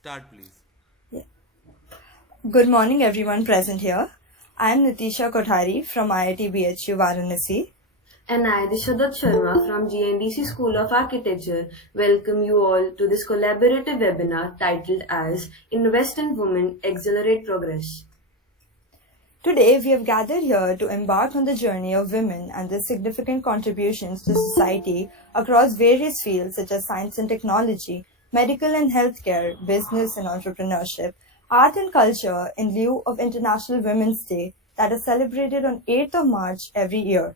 Start, please. Yeah. Good morning, everyone present here. I am Nitisha Kothari from IIT BHU Varanasi. And I, Dishadat Sharma from GNDEC School of Architecture, welcome you all to this collaborative webinar titled as Invest in Women, Accelerate Progress. Today, we have gathered here to embark on the journey of women and their significant contributions to society across various fields such as science and technology, medical and healthcare, business and entrepreneurship, art and culture in lieu of International Women's Day that is celebrated on 8th of March every year.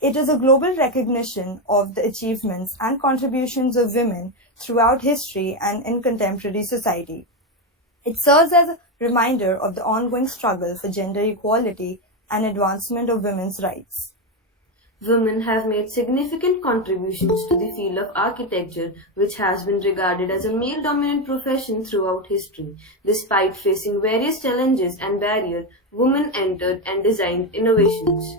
It is a global recognition of the achievements and contributions of women throughout history and in contemporary society. It serves as a reminder of the ongoing struggle for gender equality and advancement of women's rights. Women have made significant contributions to the field of architecture, which has been regarded as a male-dominant profession throughout history. Despite facing various challenges and barriers, women entered and designed innovations.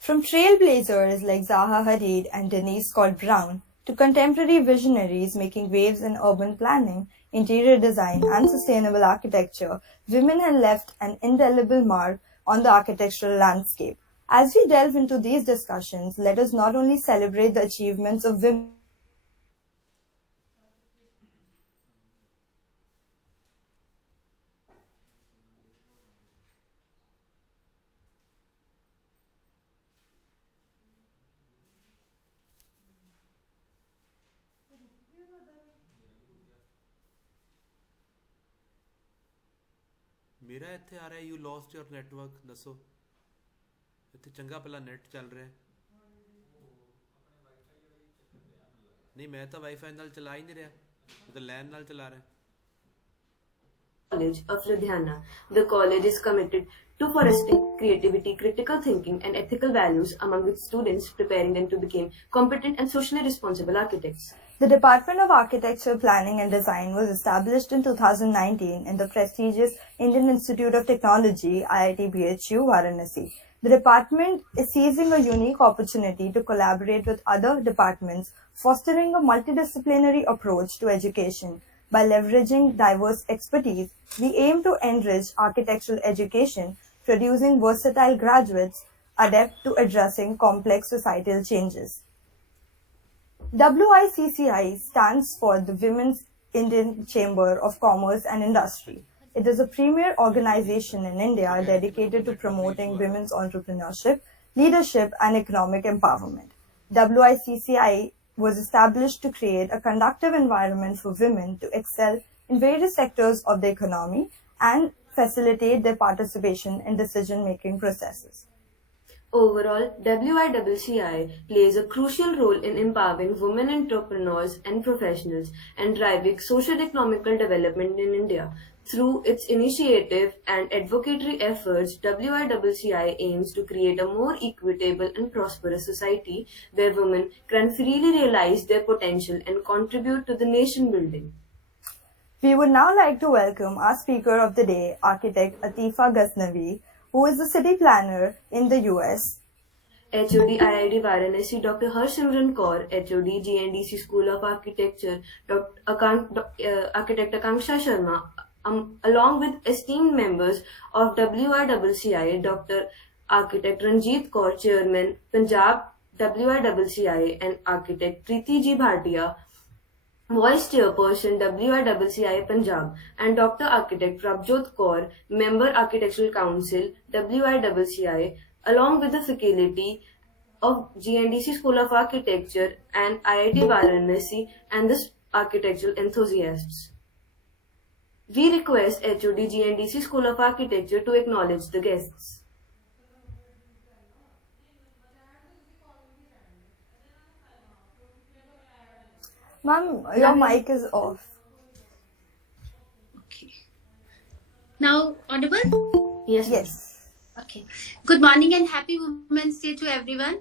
From trailblazers like Zaha Hadid and Denise Scott Brown to contemporary visionaries making waves in urban planning, interior design, and sustainable architecture, women have left an indelible mark on the architectural landscape. As we delve into these discussions, let us not only celebrate the achievements of women, ਮੇਰਾ ਇੱਥੇ ਆ ਰਿਹਾ you lost your network ਦੱਸੋ ਇੱਥੇ ਚੰਗਾ ਪਹਿਲਾਂ net ਚੱਲ ਰਿਹਾ ਨਹੀਂ ਮੈਂ ਤਾਂ ਵਾਈਫਾਈ ਨਾਲ ਚਲਾ ਹੀ ਨਹੀਂ ਰਿਹਾ ਮੈਂ ਤਾਂ ਲੈਨ ਨਾਲ ਚਲਾ ਰਿਹਾ College of Ludhiana. The college is committed to fostering creativity, critical thinking, and ethical values among its students, preparing them to become competent and socially responsible architects. The Department of Architecture, Planning and Design was established in 2019 in the prestigious Indian Institute of Technology, IIT BHU Varanasi. The department is seizing a unique opportunity to collaborate with other departments, fostering a multidisciplinary approach to education. By leveraging diverse expertise, we aim to enrich architectural education, producing versatile graduates adept to addressing complex societal changes. WICCI stands for the Women's Indian Chamber of Commerce and Industry. It is a premier organization in India dedicated to promoting women's entrepreneurship, leadership, and economic empowerment. WICCI was established to create a conducive environment for women to excel in various sectors of the economy and facilitate their participation in decision-making processes. Overall, WICCI plays a crucial role in empowering women entrepreneurs and professionals and driving socio-economical development in India. Through its initiative and advocatory efforts, WICCI aims to create a more equitable and prosperous society where women can freely realize their potential and contribute to the nation building. We would now like to welcome our speaker of the day, architect Atefa Ghaznawi, who is a city planner in the US. HOD IIT Varanasi, Dr. Harshimran Kaur, HOD GNDEC School of Architecture, Architect Akanksha Sharma, along with esteemed members of WICCI, Dr. Architect Ranjit Kaur, Chairman, Punjab WICCI, and Architect Preeti Ji Bhatia, Vice Chairperson WICCI Punjab, and Dr. Architect Prabjot Kaur, Member Architectural Council WICCI, along with the faculty of GNDEC School of Architecture and IIT Varanasi and the architectural enthusiasts. We request HOD GNDEC School of Architecture to acknowledge the guests. Ma'am, your mic is off. Okay. Now audible? Yes. Okay. Good morning and happy Women's Day to everyone.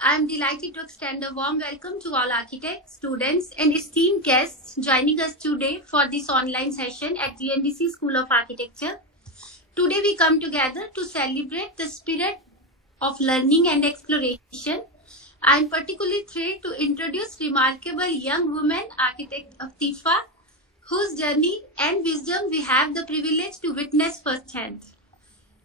I am delighted to extend a warm welcome to all architects, students, and esteemed guests joining us today for this online session at GNDEC School of Architecture. Today we come together to celebrate the spirit of learning and exploration. I am particularly thrilled to introduce remarkable young woman architect Atefa, whose journey and wisdom we have the privilege to witness firsthand.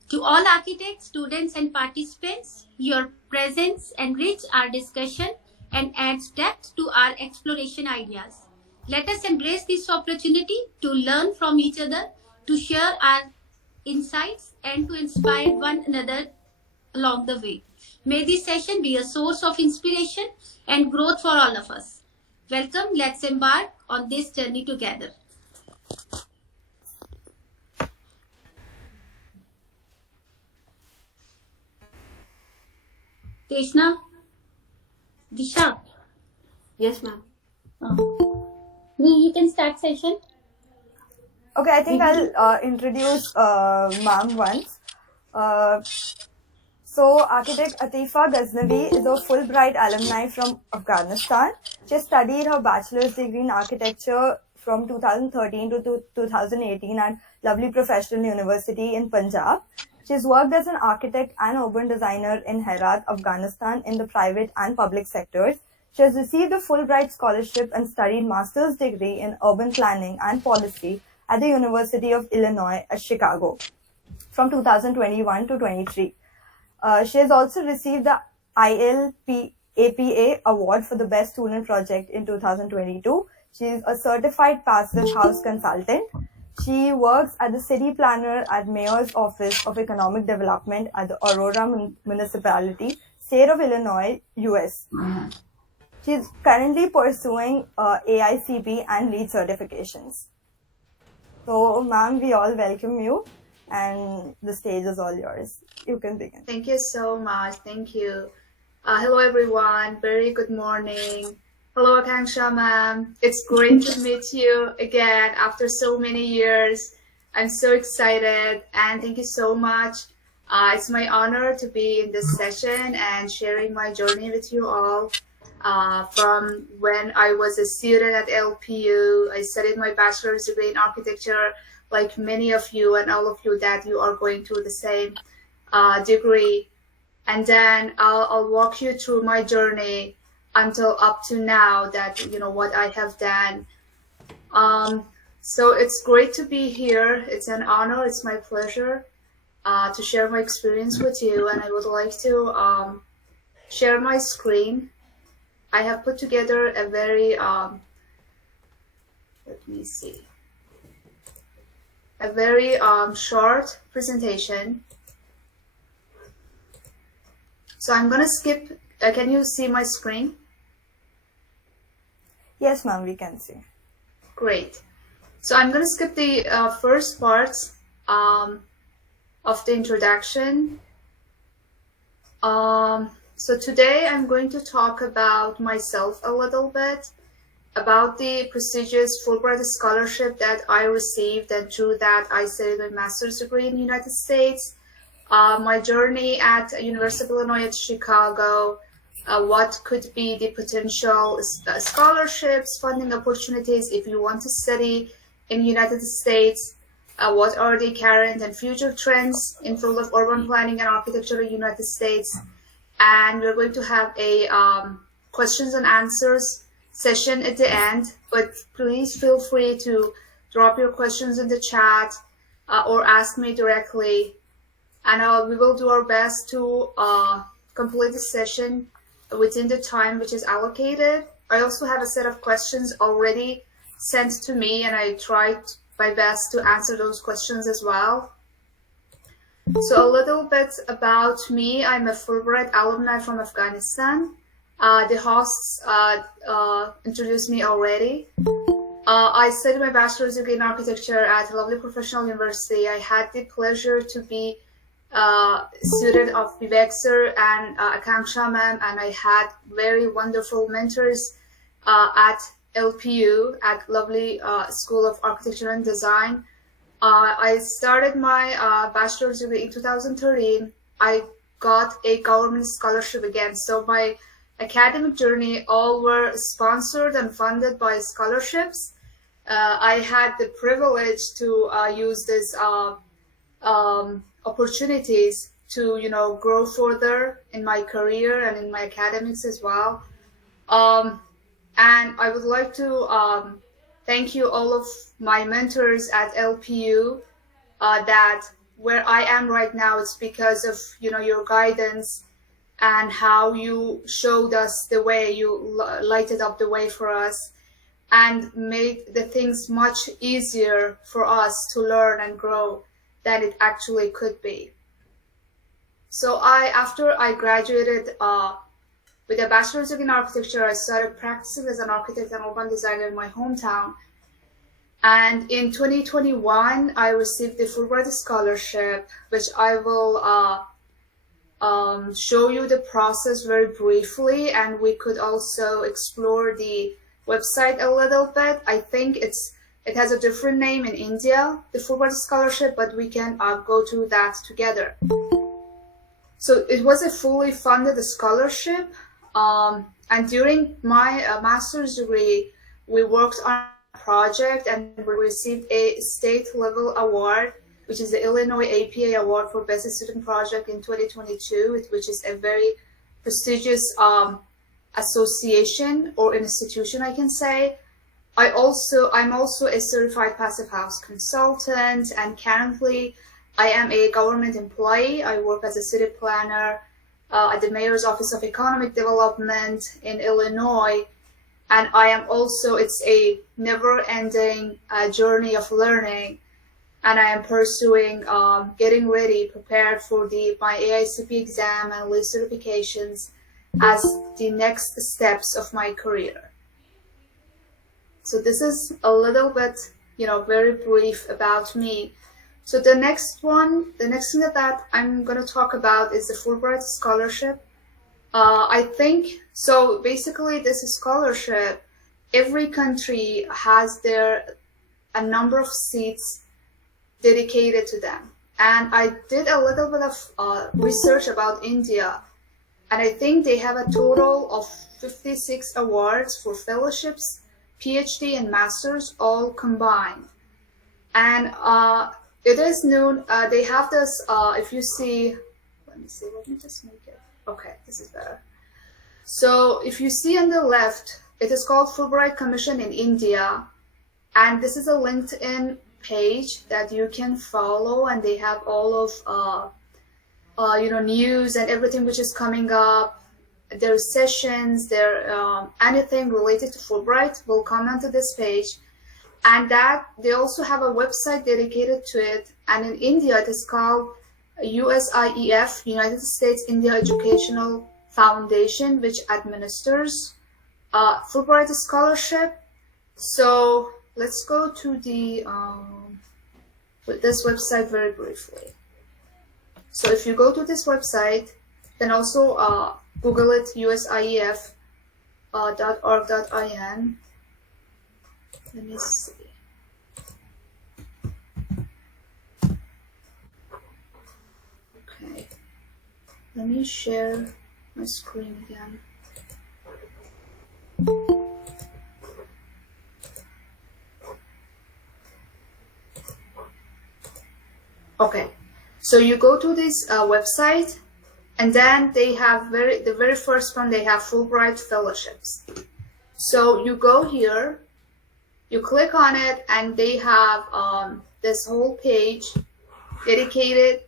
To all architects, students, and participants, your presence enrich our discussion and adds depth to our exploration ideas. Let us embrace this opportunity to learn from each other, to share our insights, and to inspire one another along the way. May this session be a source of inspiration and growth for all of us. Welcome, let's embark on this journey together. Teshna? Disha? Yes, ma'am. You can start session. Okay, I think I'll introduce ma'am once. So, architect Atefa Ghaznawi is a Fulbright alumni from Afghanistan. She studied her bachelor's degree in architecture from 2013 to 2018 at Lovely Professional University in Punjab. She's worked as an architect and urban designer in Herat, Afghanistan in the private and public sectors. She has received a Fulbright scholarship and studied master's degree in urban planning and policy at the University of Illinois at Chicago from 2021 to 23. She has also received the ILPAPA award for the best student project in 2022. She is a certified passive house consultant. She works as the city planner at Mayor's Office of Economic Development at the Aurora Municipality, State of Illinois, US. She is currently pursuing AICP and LEED certifications. So, ma'am, we all welcome you, and the stage is all yours. You can begin. Thank you so much. Thank you. Hello, everyone. Very good morning. Hello, Akanksha, ma'am. It's great to meet you again after so many years. I'm so excited, and thank you so much. It's my honor to be in this session and sharing my journey with you all. From when I was a student at LPU, I studied my bachelor's degree in architecture, like many of you and all of you that you are going through the same degree. And then I'll walk you through my journey until up to now, that what I have done. So it's great to be here. It's an honor. It's my pleasure to share my experience with you. And I would like to share my screen. I have put together a very, let me see, a very short presentation. So I'm going to skip. Can you see my screen? Yes, ma'am, we can see. Great. So I'm going to skip the first parts of the introduction. So today I'm going to talk about myself a little bit, about the prestigious Fulbright scholarship that I received, and through that I studied my master's degree in the United States, my journey at University of Illinois at Chicago, what could be the potential scholarships, funding opportunities if you want to study in the United States, what are the current and future trends in field of urban planning and architecture in the United States. And we're going to have a questions and answers session at the end, but please feel free to drop your questions in the chat or ask me directly, and we will do our best to complete the session within the time which is allocated. I also have a set of questions already sent to me, and I tried my best to answer those questions as well. So a little bit about me. I'm a Fulbright alumni from Afghanistan. The hosts introduced me already. I studied my bachelor's degree in architecture at Lovely Professional University. I had the pleasure to be a student of WICCI and Akanksha ma'am, and I had very wonderful mentors at LPU, at Lovely School of Architecture and Design. I started my bachelor's degree in 2013. I got a government scholarship again. So my academic journey all were sponsored and funded by scholarships. I had the privilege to use these opportunities to, grow further in my career and in my academics as well. And I would like to thank you all of my mentors at LPU, that where I am right now, it's because of, your guidance and how you showed us the way, you lighted up the way for us and made the things much easier for us to learn and grow than it actually could be. So after I graduated with a bachelor's degree in architecture, I started practicing as an architect and urban designer in my hometown. And in 2021, I received the Fulbright scholarship, which I will show you the process very briefly, and we could also explore the website a little bit. I think it has a different name in India, the Fulbright scholarship, but we can go through that together. So it was a fully funded scholarship, and during my master's degree, we worked on project and we received a state-level award, which is the Illinois APA Award for Best Student Project in 2022, which is a very prestigious association or institution, I can say. I'm also a certified passive house consultant, and currently I am a government employee. I work as a city planner at the Mayor's Office of Economic Development in Illinois. And I am also, it's a never-ending journey of learning, and I am pursuing, getting ready, prepared for my AICP exam and LEED certifications as the next steps of my career. So this is a little bit, very brief about me. So the next thing that I'm going to talk about is the Fulbright scholarship. I think, so basically this scholarship, every country has a number of seats dedicated to them. And I did a little bit of research about India, and I think they have a total of 56 awards for fellowships, PhD and masters all combined. And it is known, they have this, if you see, let me just make it. Okay, this is better. So if you see on the left, it is called Fulbright Commission in India, and this is a LinkedIn page that you can follow, and they have all of news and everything which is coming up. Their sessions, anything related to Fulbright will come onto this page, and that they also have a website dedicated to it. And in India, it is called USIEF, United States India Educational Foundation, which administers Fulbright scholarship. So let's go to this website very briefly. So if you go to this website, then also Google it, usief.org.in. Let me see. Okay, let me share my screen again. Okay, so you go to this website, and then they have the very first one, they have Fulbright fellowships. So you go here, you click on it, and they have this whole page dedicated,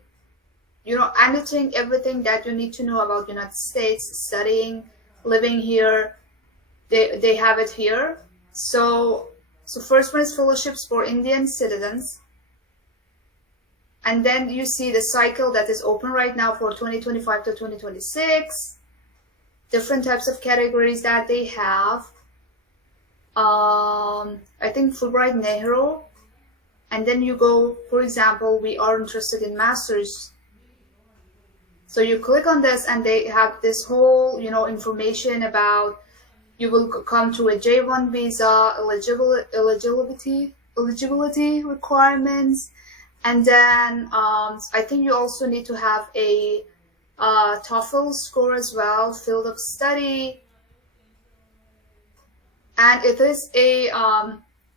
everything that you need to know about United States, studying, living here, they have it here. So first one is fellowships for Indian citizens. And then you see the cycle that is open right now for 2025 to 2026, different types of categories that they have. I think Fulbright Nehru. And then you go, for example, we are interested in masters. So you click on this, and they have this whole, information about you will come to a J1 visa, eligibility requirements. And then I think you also need to have a TOEFL score as well, field of study. And it is a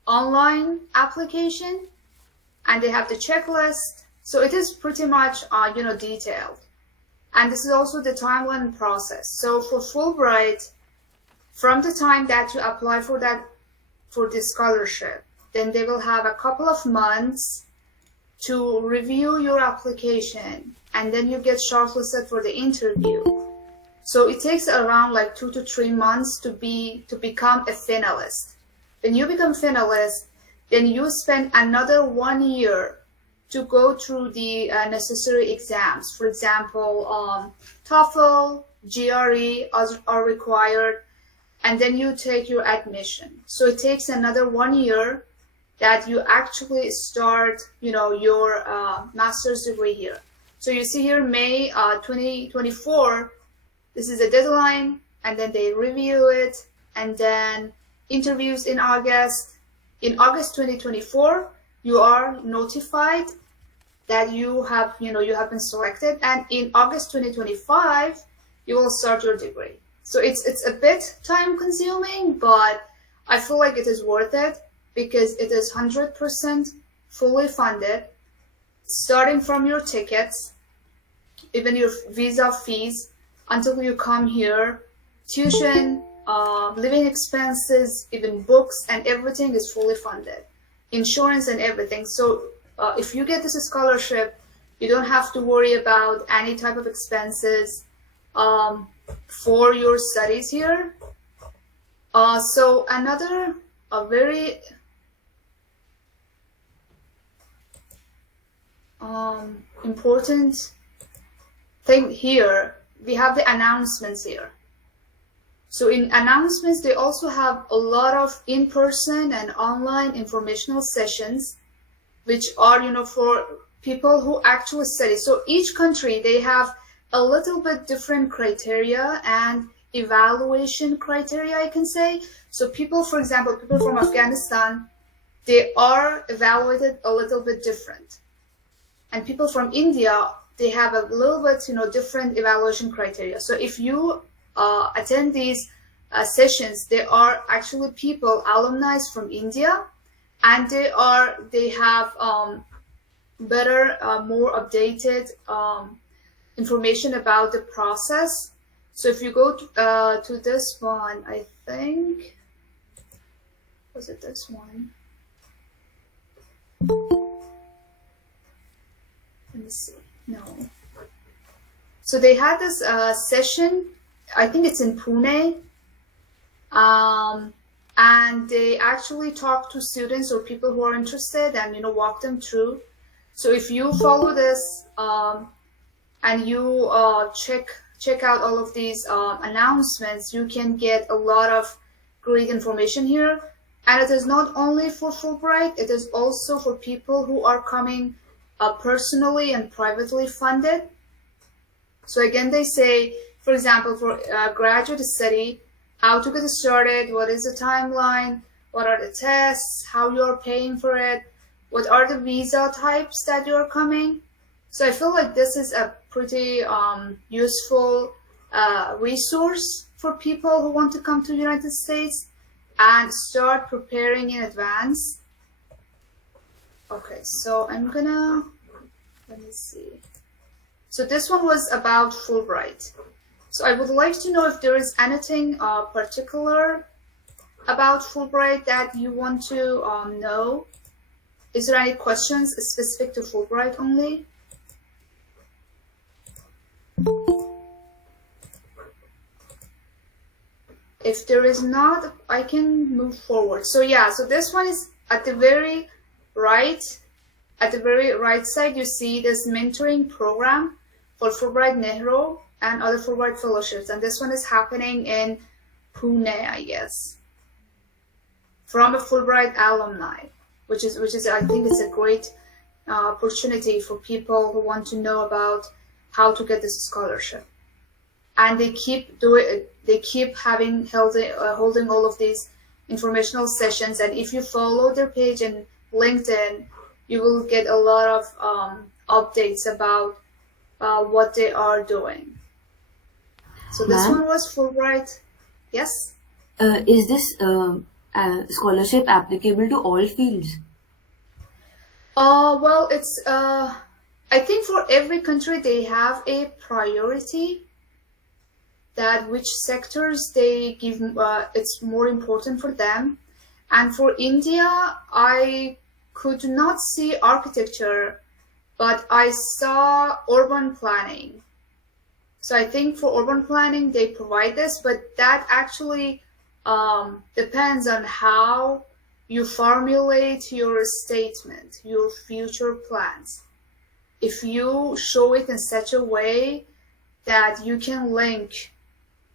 online application, and they have the checklist. So it is pretty much, detailed. And this is also the timeline process. So for Fulbright, from the time that you apply for that for this scholarship, then they will have a couple of months to review your application, and then you get shortlisted for the interview. So it takes around like 2 to 3 months to become a finalist. When you become finalist, then you spend another 1 year to go through the necessary exams. For example, TOEFL, GRE are required, and then you take your admission. So it takes another 1 year that you actually start, your master's degree here. So you see here, May 2024, this is the deadline, and then they review it, and then interviews in August. In August 2024, you are notified that you have been selected, and in August 2025, you will start your degree. So it's a bit time consuming, but I feel like it is worth it because it is 100% fully funded, starting from your tickets, even your visa fees until you come here, tuition, living expenses, even books and everything is fully funded, insurance and everything. So if you get this scholarship, you don't have to worry about any type of expenses for your studies here. So another very important thing here, we have the announcements here. So in announcements, they also have a lot of in-person and online informational sessions, which are, for people who actually study. So each country, they have a little bit different criteria and evaluation criteria, I can say. So people, for example, people from Afghanistan, they are evaluated a little bit different. And people from India, they have a little bit, different evaluation criteria. So if you attend these sessions, there are actually people, alumni from India, and they have better, more updated information about the process. So if you go to this one, I think, was it this one? Let me see. No. So they had this session, I think it's in Pune, and they actually talk to students or people who are interested and walk them through. So if you follow this and you check out all of these announcements, you can get a lot of great information here. And it is not only for Fulbright, it is also for people who are coming personally and privately funded. So again, they say, for example, for graduate study, how to get started, what is the timeline, what are the tests, how you are paying for it, what are the visa types that you are coming. So I feel like this is a pretty useful resource for people who want to come to the United States and start preparing in advance. Okay, so let me see. So this one was about Fulbright. So I would like to know if there is anything particular about Fulbright that you want to know. Is there any questions specific to Fulbright only? If there is not, I can move forward. So yeah, so this one is at the very right side, you see this mentoring program for Fulbright Nehru and other Fulbright fellowships, and this one is happening in Pune, I guess, from a Fulbright alumni, which is I think it's a great opportunity for people who want to know about how to get this scholarship. And they keep holding all of these informational sessions, and if you follow their page in LinkedIn, you will get a lot of updates about what they are doing. So this one was Fulbright. Yes? Is this scholarship applicable to all fields? Well, it's I think for every country they have a priority that which sectors they give it's more important for them. And for India, I could not see architecture, but I saw urban planning. So I think for urban planning, they provide this, but that actually depends on how you formulate your statement, your future plans. If you show it in such a way that you can link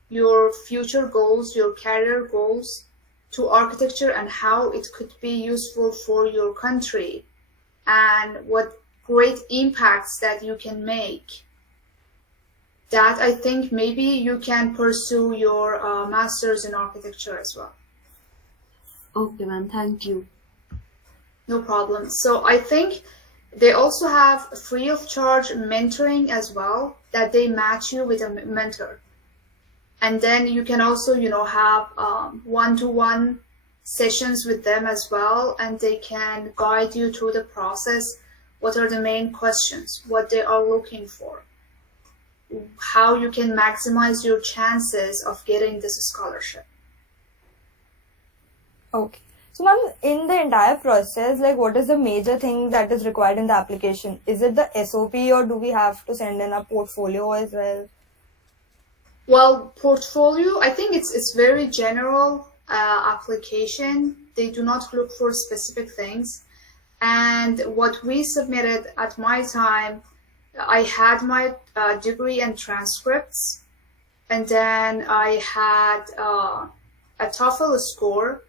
your future goals, your career goals to architecture and how it could be useful for your country and what great impacts that you can make, that I think maybe you can pursue your master's in architecture as well. Okay, ma'am. Thank you. No problem. So I think they also have free of charge mentoring as well, that they match you with a mentor. And then you can also, have one-to-one sessions with them as well, and they can guide you through the process. What are the main questions? What they are looking for? How you can maximize your chances of getting this scholarship. Okay. So, ma'am, in the entire process, like, what is the major thing that is required in the application? Is it the SOP, or do we have to send in a portfolio as well? Well, portfolio, I think it's very general application. They do not look for specific things. And what we submitted at my time, I had my degree and transcripts, and then I had a TOEFL score.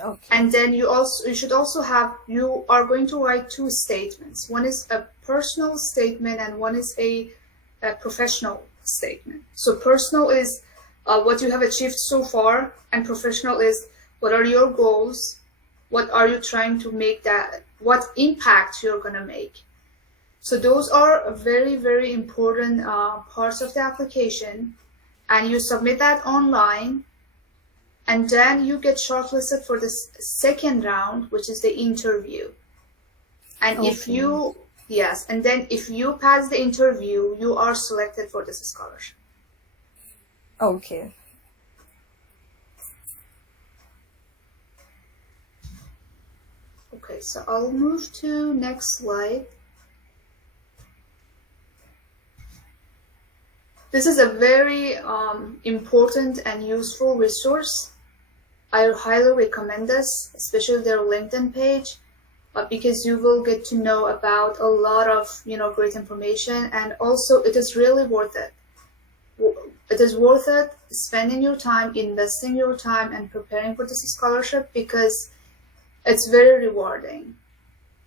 Okay. And then you should also have, you are going to write two statements. One is a personal statement and one is a professional statement. So personal is what you have achieved so far, and professional is what are your goals, what are you trying to make, that what impact you're going to make. So those are very, very important parts of the application, and you submit that online. And then you get shortlisted for the second round, which is the interview. And Okay. if you pass the interview, you are selected for this scholarship. Okay. Okay, so I'll move to next slide. This is a very important and useful resource. I highly recommend this, especially their LinkedIn page, because you will get to know about a lot of great information, and also it is really worth it. It is worth it spending your time, investing your time, and preparing for this scholarship, because it's very rewarding.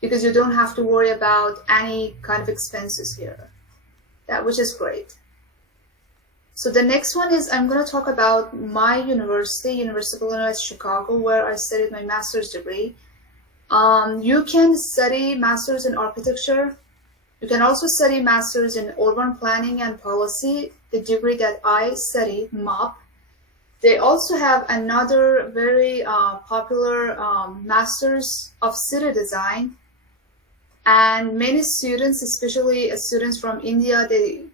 Because you don't have to worry about any kind of expenses here, which is great. So the next one is, I'm going to talk about my university, University of Illinois Chicago, where I studied my master's degree. You can study master's in architecture. You can also study master's in urban planning and policy, the degree that I studied, MOP. They also have another very popular master's of city design. And many students, especially students from India, they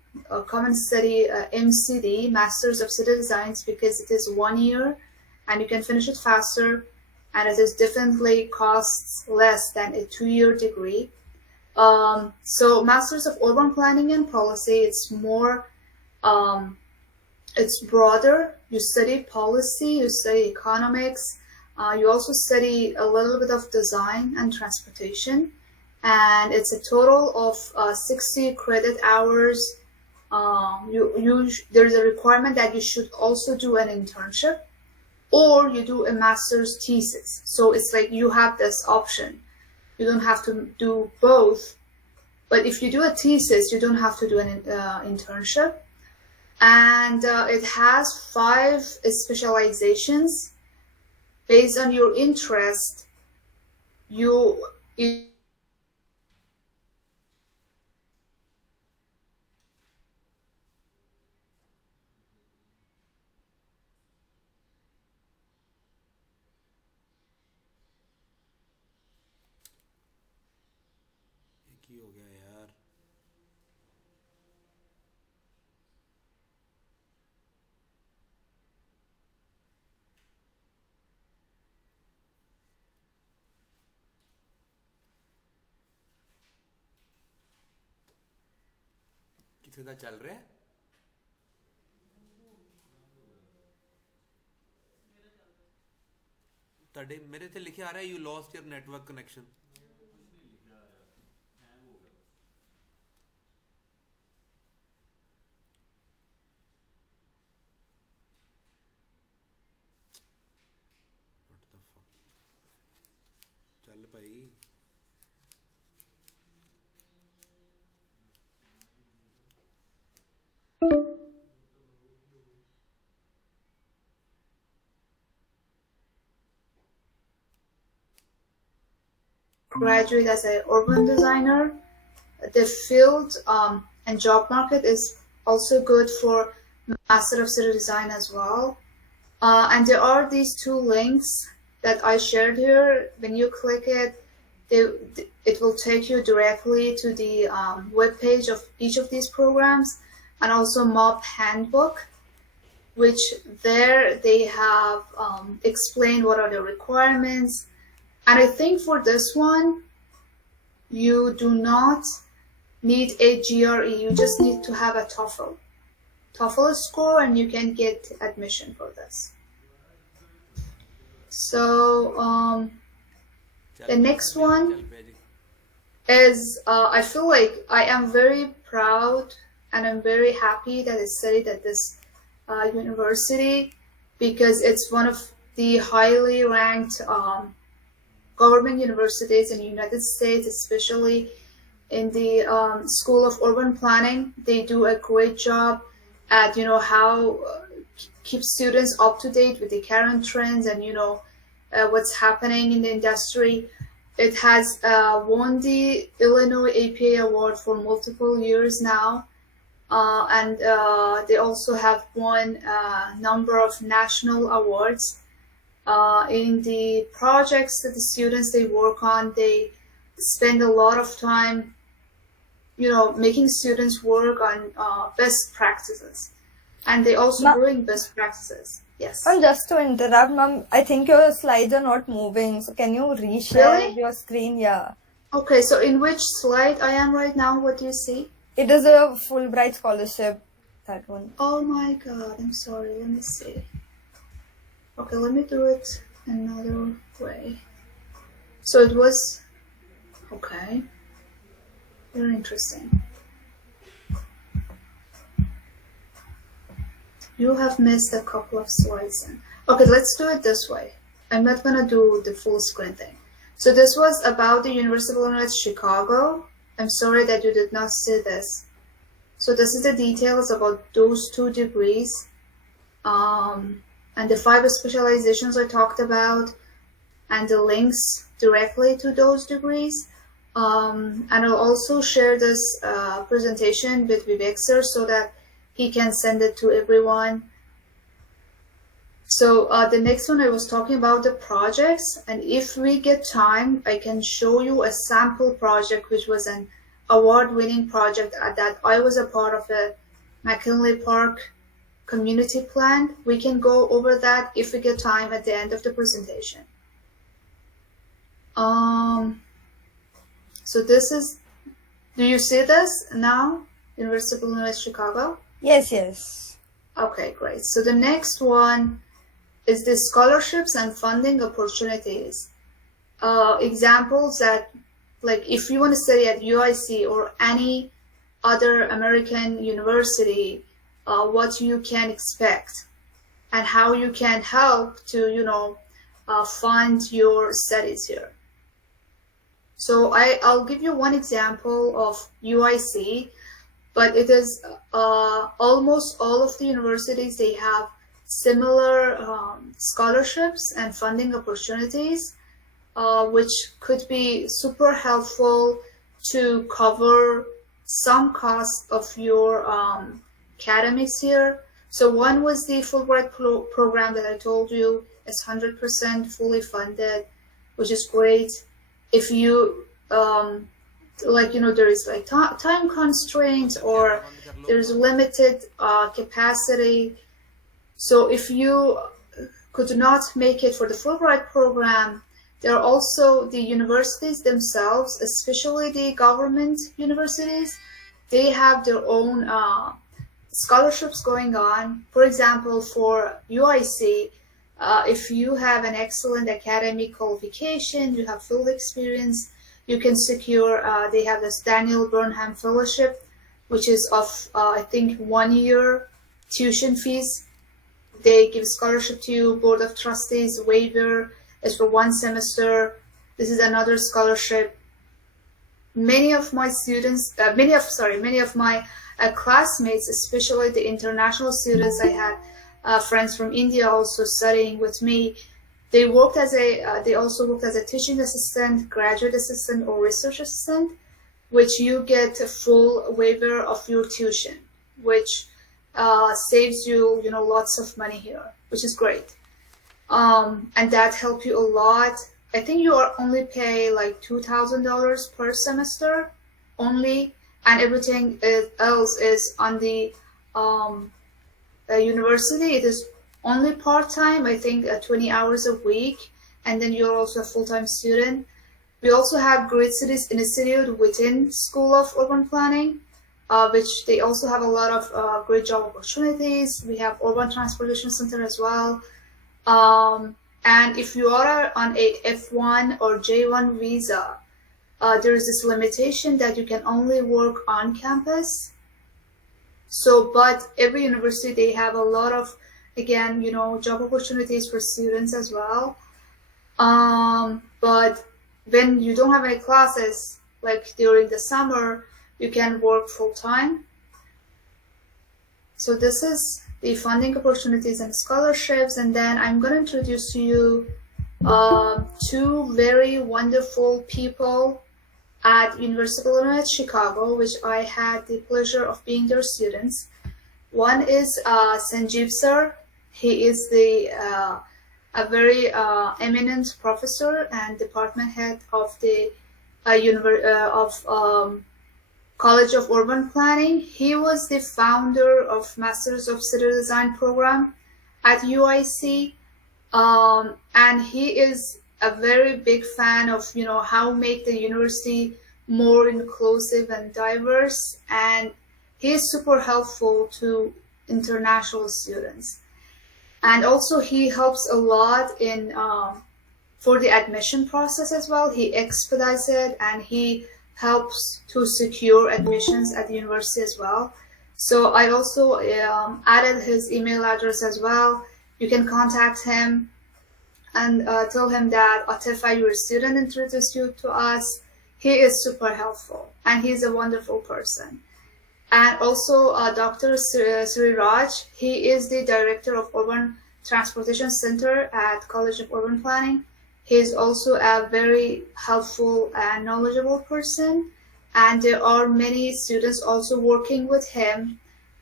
come and study MCD, Masters of City Designs, because it is 1 year and you can finish it faster, and it is definitely costs less than a 2-year degree. So Masters of Urban Planning and Policy, it's more, it's broader. You study policy, you study economics, you also study a little bit of design and transportation, and it's a total of 60 credit hours. There's a requirement that you should also do an internship, or you do a master's thesis. So it's like you have this option. You don't have to do both, but if you do a thesis, you don't have to do an internship. And it has 5 specializations. Based on your interest, की हो गया यार? ਕਿਸੇ ਦਾ ਚੱਲ ਰਿਹਾ? ਤੁਹਾਡੇ ਮੇਰੇ ਤੇ ਲਿਖਿਆ ਆ ਰਿਹਾ you lost your network connection. ਚੱਲ ਭਾਈ। Graduate as an urban designer. The field and job market is also good for Master of City Design as well. And there are these two links that I shared here. When you click it, it will take you directly to the web page of each of these programs, and also MOP Handbook, which there they have explained what are the requirements. And I think for this one, you do not need a GRE. You just need to have a TOEFL score, and you can get admission for this. So the next one is, I feel like I am very proud and I'm very happy that I studied at this university, because it's one of the highly ranked government universities in the United States, especially in the School of Urban Planning. They do a great job at, how keep students up to date with the current trends and, what's happening in the industry. It has won the Illinois APA Award for multiple years now. And they also have won a number of national awards. In the projects that the students they work on, they spend a lot of time, making students work on best practices, and they also bring best practices. Yes. And just to interrupt, ma'am, I think your slides are not moving. So can you reshare your screen? Yeah. Okay. So in which slide I am right now? What do you see? It is a Fulbright scholarship. That one. Oh my God! I'm sorry. Let me see. Okay, let me do it another way. So it was, okay, very interesting. You have missed a couple of slides then. Okay, let's do it this way. I'm not gonna do the full screen thing. So this was about the University of Illinois Chicago. I'm sorry that you did not see this. So this is the details about those 2 degrees. And the 5 specializations I talked about, and the links directly to those degrees. And I'll also share this presentation with Vivek sir so that he can send it to everyone. So the next one, I was talking about the projects, and if we get time, I can show you a sample project, which was an award-winning project that I was a part of, a McKinley Park community plan. We can go over that if we get time at the end of the presentation. So this is, do you see this now? University of Illinois Chicago? Yes, yes. Okay, great. So the next one is the scholarships and funding opportunities. Examples that, like if you want to study at UIC or any other American university, what you can expect and how you can help to, fund your studies here. So I'll give you one example of UIC, but it is almost all of the universities, they have similar scholarships and funding opportunities, which could be super helpful to cover some cost of your academics here. So one was the Fulbright program that I told you is 100% fully funded, which is great. If you there is like time constraints or there's limited capacity. So if you could not make it for the Fulbright program, there are also the universities themselves, especially the government universities. they have their own scholarships going on. For example, for UIC, if you have an excellent academic qualification, you have field experience, you can secure, they have this Daniel Burnham Fellowship, which is of, I think, 1 year tuition fees. They give scholarship to you, Board of Trustees waiver is for 1 semester. This is another scholarship. Many of my students, many of my classmates, especially the international students, I had friends from India also studying with me. They worked as they also worked as a teaching assistant, graduate assistant, or research assistant, which you get a full waiver of your tuition, which saves you, lots of money here, which is great. And that helps you a lot. I think you are only pay like $2,000 per semester only, and everything else is on the university. It is only part-time, I think 20 hours a week, and then you're also a full-time student. We also have Great Cities Institute within School of Urban Planning, which they also have a lot of great job opportunities. We have Urban Transportation Center as well. And if you are on a F1 or J1 visa, there is this limitation that you can only work on campus. So, but every university, they have a lot of, again, job opportunities for students as well. But when you don't have any classes, like during the summer, you can work full time. So this is the funding opportunities and scholarships. And then I'm going to introduce to you two very wonderful people at University of Illinois at Chicago, which I had the pleasure of being their students. One is Sanjeev sir. He is a very eminent professor and department head of the College of Urban Planning. He was the founder of Masters of City Design program at UIC, and he is a very big fan of how make the university more inclusive and diverse, and he is super helpful to international students. And also he helps a lot in for the admission process as well. He expedites it, and he helps to secure admissions at the university as well. So I also added his email address as well. You can contact him and tell him that Atefa, your student, introduced you to us. He is super helpful, and he's a wonderful person. And also Dr. Sri Raj, he is the director of Urban Transportation Center at College of Urban Planning. He is also a very helpful and knowledgeable person, and there are many students also working with him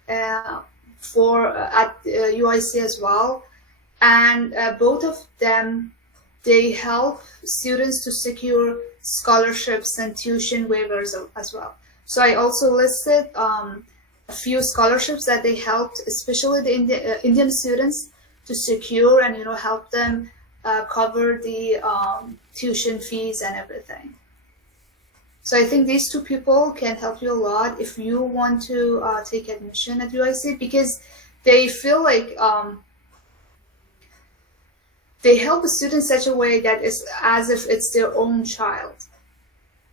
at UIC as well. And both of them, they help students to secure scholarships and tuition waivers as well. So I also listed a few scholarships that they helped, especially the Indian students, to secure and help them cover the tuition fees and everything. So I think these two people can help you a lot if you want to take admission at UIC, because they feel like they help the students in such a way that it's as if it's their own child.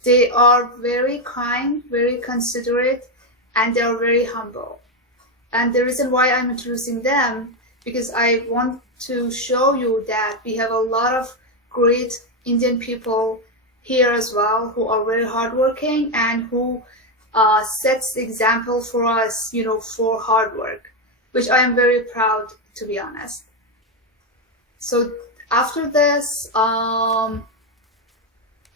They are very kind, very considerate, and they are very humble. And the reason why I'm introducing them, because I want to show you that we have a lot of great Indian people here as well who are very hardworking and who sets the example for us, for hard work, which I am very proud, to be honest. So after this,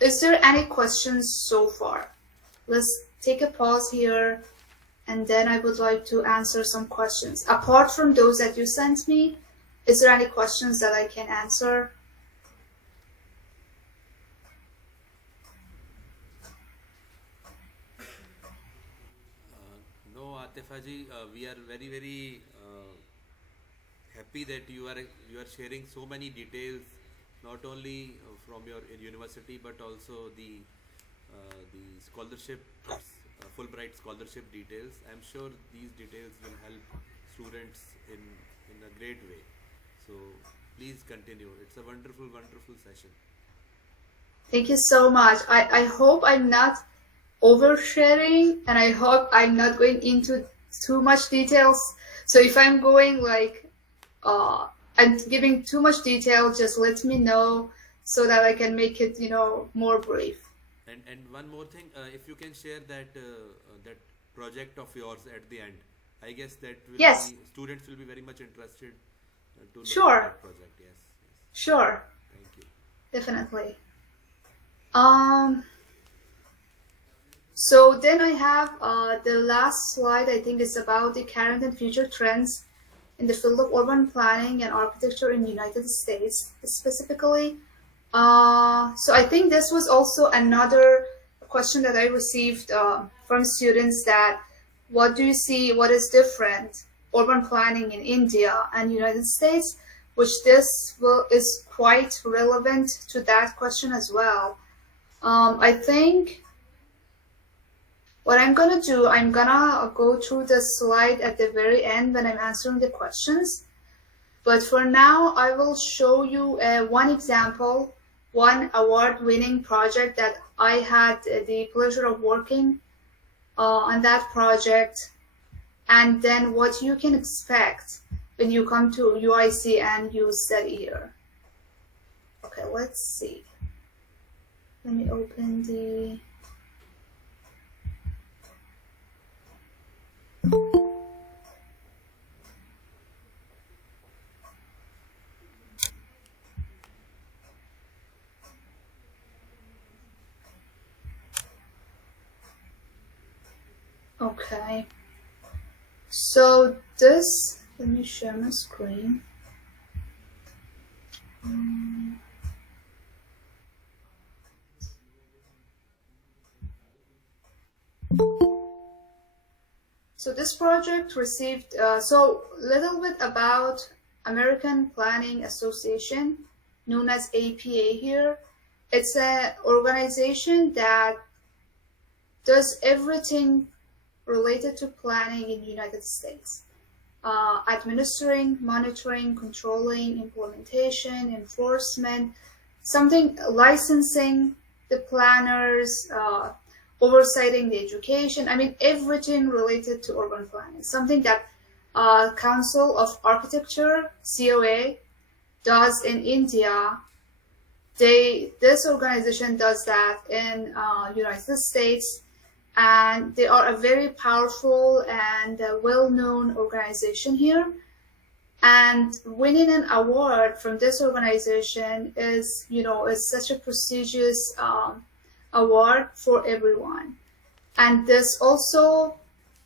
is there any questions so far? Let's take a pause here, and then I would like to answer some questions. Apart from those that you sent me, is there any questions that I can answer? No, Atefa ji, we are very, very happy that you are sharing so many details, not only from your university but also the scholarship Fulbright scholarship details. I'm sure these details will help students in a great way. So please continue. It's a wonderful, wonderful session. Thank you so much. I hope I'm not oversharing, and I hope I'm not going into too much details. So if I'm going I'm giving too much detail, just let me know so that I can make it, more brief. And one more thing, if you can share that that project of yours at the end, I guess that Yes. Students will be very much interested to look Sure. at that project. Yes. Sure, Thank you. definitely. So then I have the last slide. I think is about the current and future trends in the field of urban planning and architecture in the United States specifically. So I think this was also another question that I received from students, that what do you see, what is different urban planning in India and United States, which this is quite relevant to that question as well. I think what I'm gonna do, I'm gonna go through the slide at the very end when I'm answering the questions. But for now, I will show you one example, one award-winning project that I had the pleasure of working on that project, and then what you can expect when you come to UIC and you study here. Okay, let's see. Let me open the... Okay, so this, let me share my screen. So this project received, so little bit about American Planning Association, known as APA here. It's an organization that does everything related to planning in the United States. Administering, monitoring, controlling, implementation, enforcement, something licensing the planners, oversighting the education. I mean, everything related to urban planning. Something that Council of Architecture, COA, does in India. This organization does that in United States, and they are a very powerful and well-known organization here. And winning an award from this organization is, is such a prestigious award for everyone. And this also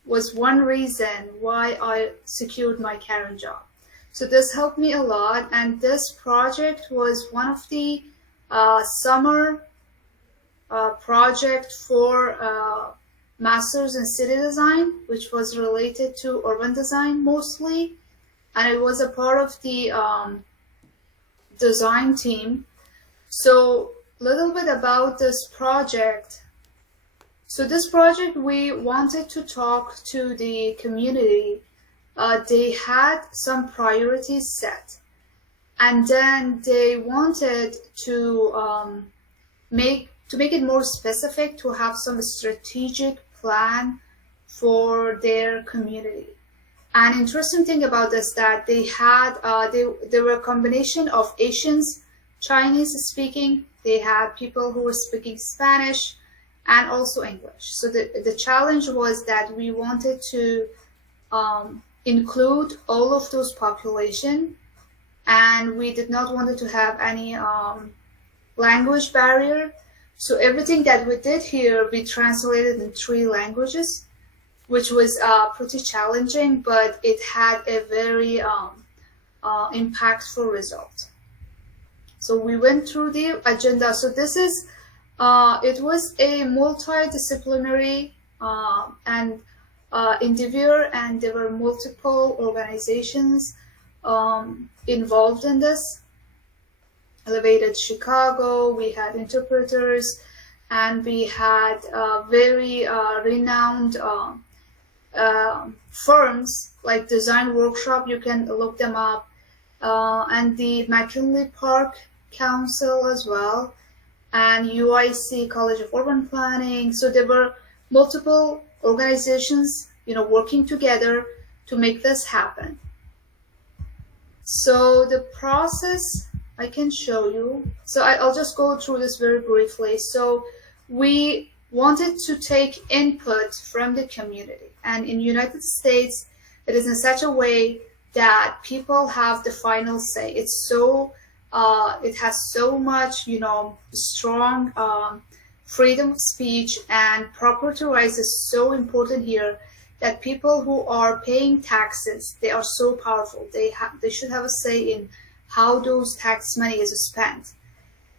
was one reason why I secured my current job. So this helped me a lot, and this project was one of the summer project for Masters in City Design, which was related to urban design mostly, and it was a part of the design team. So a little bit about this project. So this project, we wanted to talk to the community. They had some priorities set, and then they wanted to make it more specific, to have some strategic plan for their community. And interesting thing about this, that they had they were a combination of Asians, Chinese speaking. They had people who were speaking Spanish and also English. So the challenge was that we wanted to include all of those population, and we did not want to have any language barrier. So everything that we did here, we translated in 3 languages, which was pretty challenging, but it had a very impactful result. So we went through the agenda. So this is, it was a multidisciplinary and endeavor, and there were multiple organizations involved in this. Elevated Chicago, we had interpreters, and we had very renowned firms like Design Workshop, you can look them up, and the McKinley Park Council as well, and UIC, College of Urban Planning. So there were multiple organizations, working together to make this happen. So the process, I can show you. So I'll just go through this very briefly. So we wanted to take input from the community. And in the United States, it is in such a way that people have the final say. It's so, it has so much, strong freedom of speech, and property rights is so important here that people who are paying taxes, they are so powerful. They should have a say in how those tax money is spent.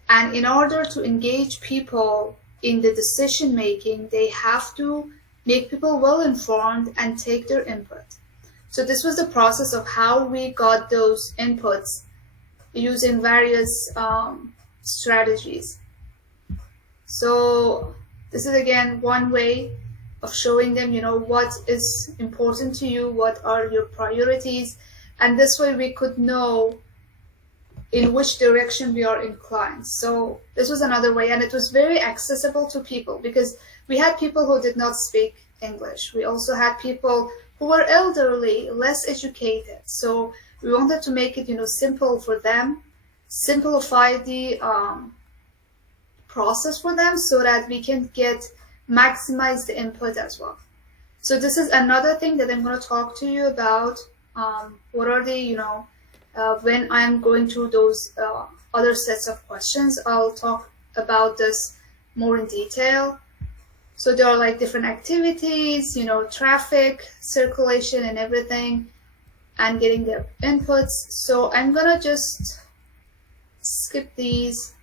And in order to engage people in the decision making, they have to make people well informed and take their input. So this was the process of how we got those inputs using various strategies. So this is again one way of showing them, what is important to you, what are your priorities, and this way we could know in which direction we are inclined. So this was another way, and it was very accessible to people because we had people who did not speak English. We also had people who were elderly, less educated. So we wanted to make it, simple for them, simplify the process for them so that we can maximize the input as well. So this is another thing that I'm going to talk to you about. What are the, when I'm going through those other sets of questions, I'll talk about this more in detail. So there are like different activities, traffic, circulation and everything, and getting their inputs. So I'm gonna just skip these.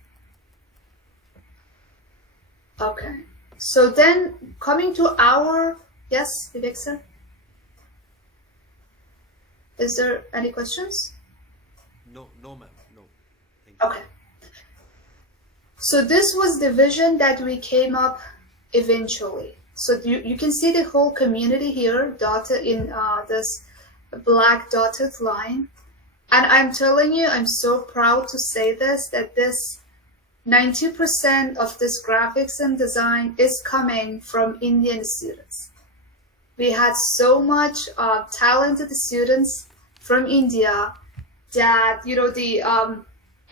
Okay, so then coming to our, yes, Vivek sir? Is there any questions? No, ma'am, no. Thank you. Okay. So this was the vision that we came up eventually. So you can see the whole community here dotted in this black dotted line. And I'm telling you, I'm so proud to say this, that this 90% of this graphics and design is coming from Indian students. We had so much talented students from India that, the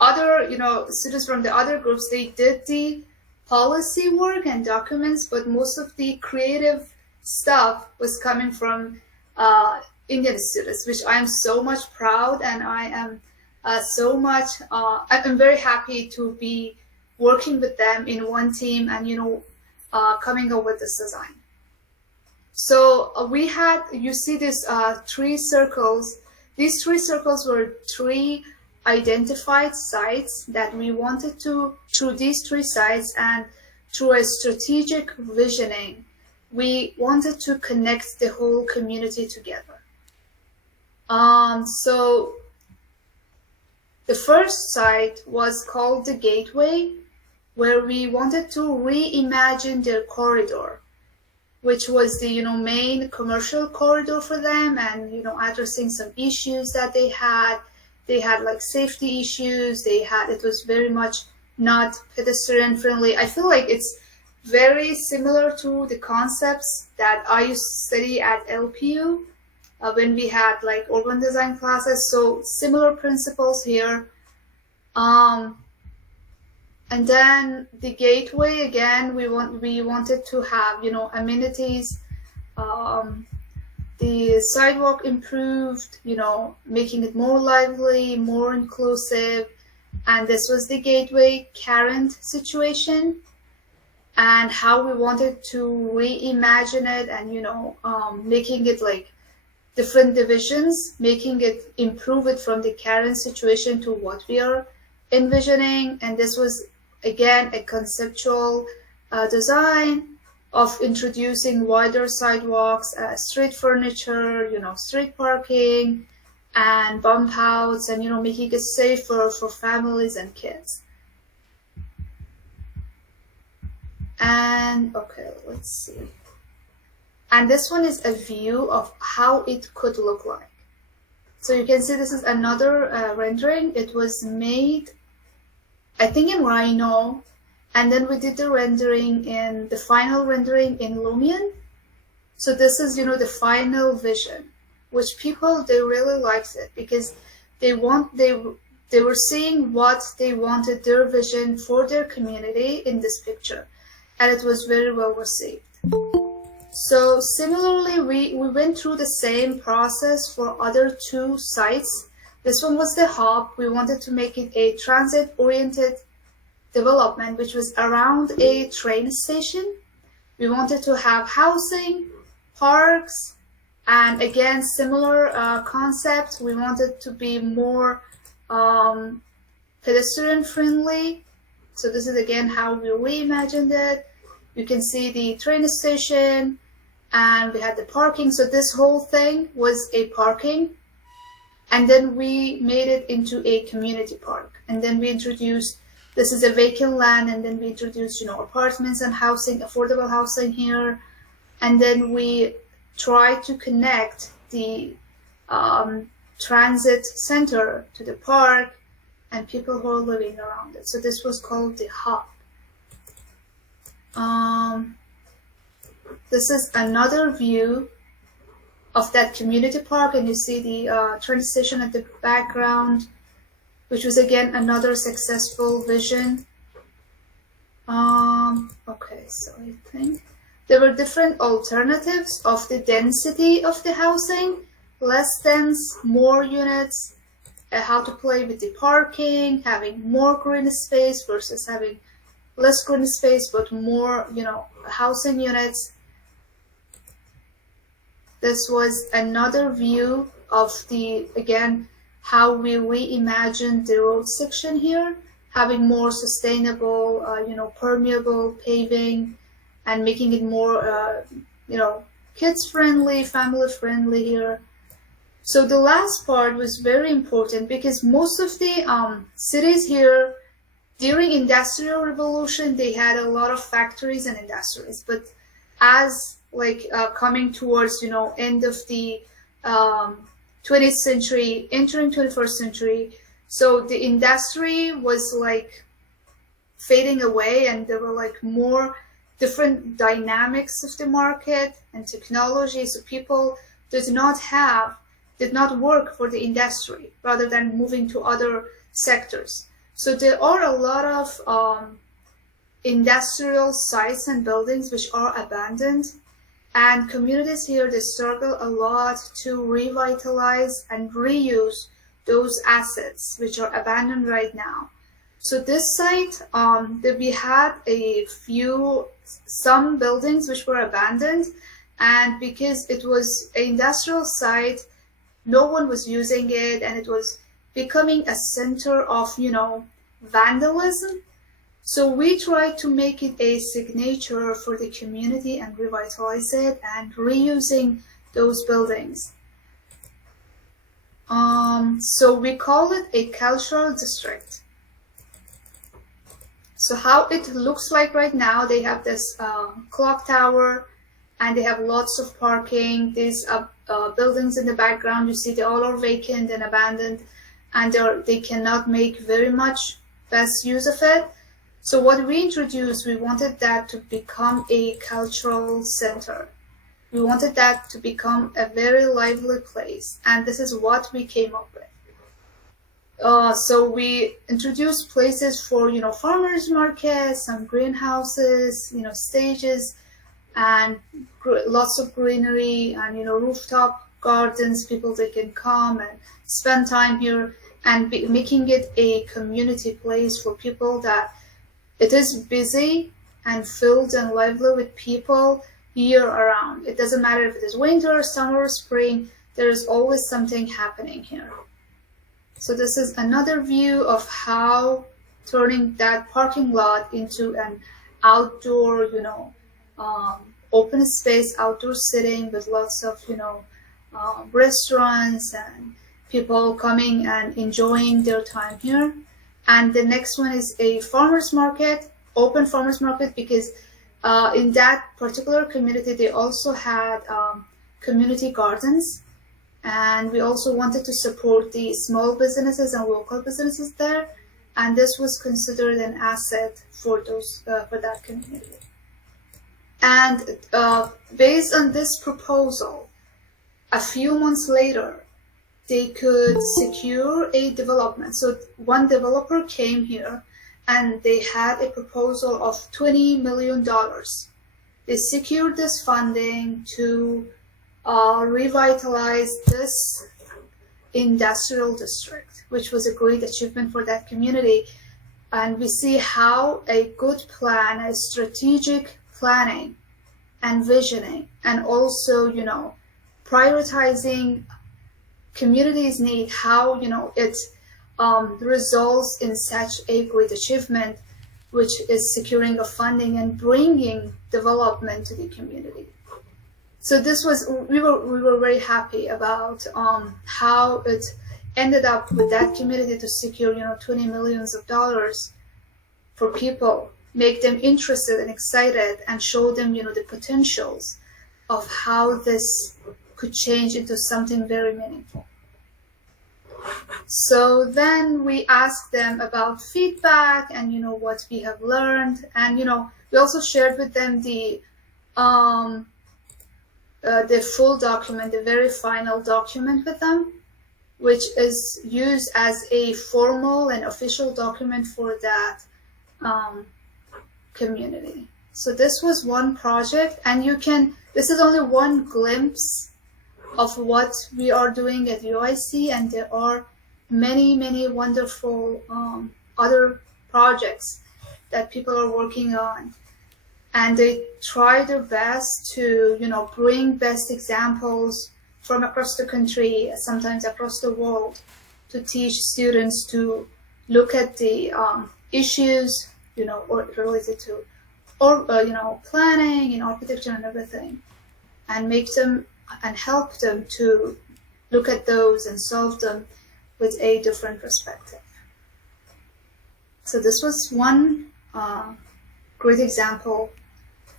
other, students from the other groups, they did the policy work and documents, but most of the creative stuff was coming from Indian students, which I am so much proud, and I am I'm very happy to be working with them in one team and, coming up with this design. So we had, you see these 3 circles. These 3 circles were 3 identified sites that we wanted to, through these 3 sites and through a strategic visioning, we wanted to connect the whole community together. So the first site was called the Gateway, where we wanted to reimagine their corridor, which was the main commercial corridor for them, and addressing some issues that they had. They had like safety issues. It was very much not pedestrian friendly. I feel like it's very similar to the concepts that I used to study at LPU when we had like urban design classes. So similar principles here. And then the Gateway, again, we wanted to have, amenities, the sidewalk improved, making it more lively, more inclusive. And this was the Gateway current situation and how we wanted to reimagine it and, making it like different divisions, making it, improve it from the current situation to what we are envisioning. And this was, again, a conceptual design of introducing wider sidewalks, street furniture, street parking, and bump outs, and making it safer for families and kids. And okay, let's see. And this one is a view of how it could look like. So you can see this is another rendering. It was made, I think, in Rhino, and then we did the rendering in the final rendering in Lumion. So this is, you know, the final vision, which people, they really liked it because they were seeing what they wanted, their vision for their community in this picture, and it was very well received. So similarly, we went through the same process for other two sites. This one was the hub. We wanted to make it a transit-oriented development, which was around a train station. We wanted to have housing, parks, and again, similar concept. We wanted to be more pedestrian-friendly. So this is again how we reimagined it. You can see the train station, and we had the parking. So this whole thing was a parking, and then we made it into a community park. And then we introduced, this is a vacant land, and then we introduced, you know, apartments and housing, affordable housing here. And then we tried to connect the transit center to the park and people who are living around it. So this was called the hub. This is another view of that community park, and you see the train station at the background, which was again another successful vision. Okay, so I think there were different alternatives of the density of the housing, less dense, more units, how to play with the parking, having more green space versus having less green space but more, you know, housing units. This was another view of the, again, how we reimagined the road section here, having more sustainable, you know, permeable paving, and making it more, you know, kids-friendly, family-friendly here. So the last part was very important because most of the cities here, during Industrial Revolution, they had a lot of factories and industries. But as like coming towards, you know, end of the 20th century, entering 21st century, so the industry was like fading away, and there were like more different dynamics of the market and technology. So people did not work for the industry rather than moving to other sectors. So there are a lot of industrial sites and buildings which are abandoned, and communities here, they struggle a lot to revitalize and reuse those assets which are abandoned right now. So this site, we had some buildings which were abandoned, and because it was an industrial site, no one was using it, and it was becoming a center of, you know, vandalism. So we tried to make it a signature for the community and revitalize it and reusing those buildings. So we call it a cultural district. So how it looks like right now, they have this clock tower, and they have lots of parking. These buildings in the background, you see they all are vacant and abandoned, and they cannot make very much best use of it. So what we introduced, we wanted that to become a cultural center. We wanted that to become a very lively place, and this is what we came up with. So we introduced places for, you know, farmers markets, some greenhouses, you know, stages, and lots of greenery, and, you know, rooftop gardens. People, they can come and spend time here, and making it a community place for people that it is busy and filled and lively with people year around. It doesn't matter if it is winter, summer, spring, there is always something happening here. So this is another view of how turning that parking lot into an outdoor, you know, open space, outdoor sitting with lots of, you know, restaurants and people coming and enjoying their time here. And the next one is a farmers market, open farmers market, because in that particular community, they also had community gardens, and we also wanted to support the small businesses and local businesses there, and this was considered an asset for those for that community. And based on this proposal, a few months later, they could secure a development. So one developer came here and they had a proposal of $20 million. They secured this funding to revitalize this industrial district, which was a great achievement for that community. And we see how a good plan, a strategic planning and visioning, and also, you know, prioritizing communities' need, how, you know, it results in such a great achievement, which is securing the funding and bringing development to the community. So this was, we were very happy about how it ended up with that community to secure, you know, $20 million for people, make them interested and excited, and show them, you know, the potentials of how this could change into something very meaningful. So then we asked them about feedback and, you know, what we have learned, and, you know, we also shared with them the full document, the very final document with them, which is used as a formal and official document for that community. So this was one project, and this is only one glimpse of what we are doing at UIC, and there are many, many wonderful other projects that people are working on. And they try their best to, you know, bring best examples from across the country, sometimes across the world, to teach students to look at the issues, you know, or related to, or you know, planning and architecture and everything, and make them and help them to look at those and solve them with a different perspective. So this was one great example,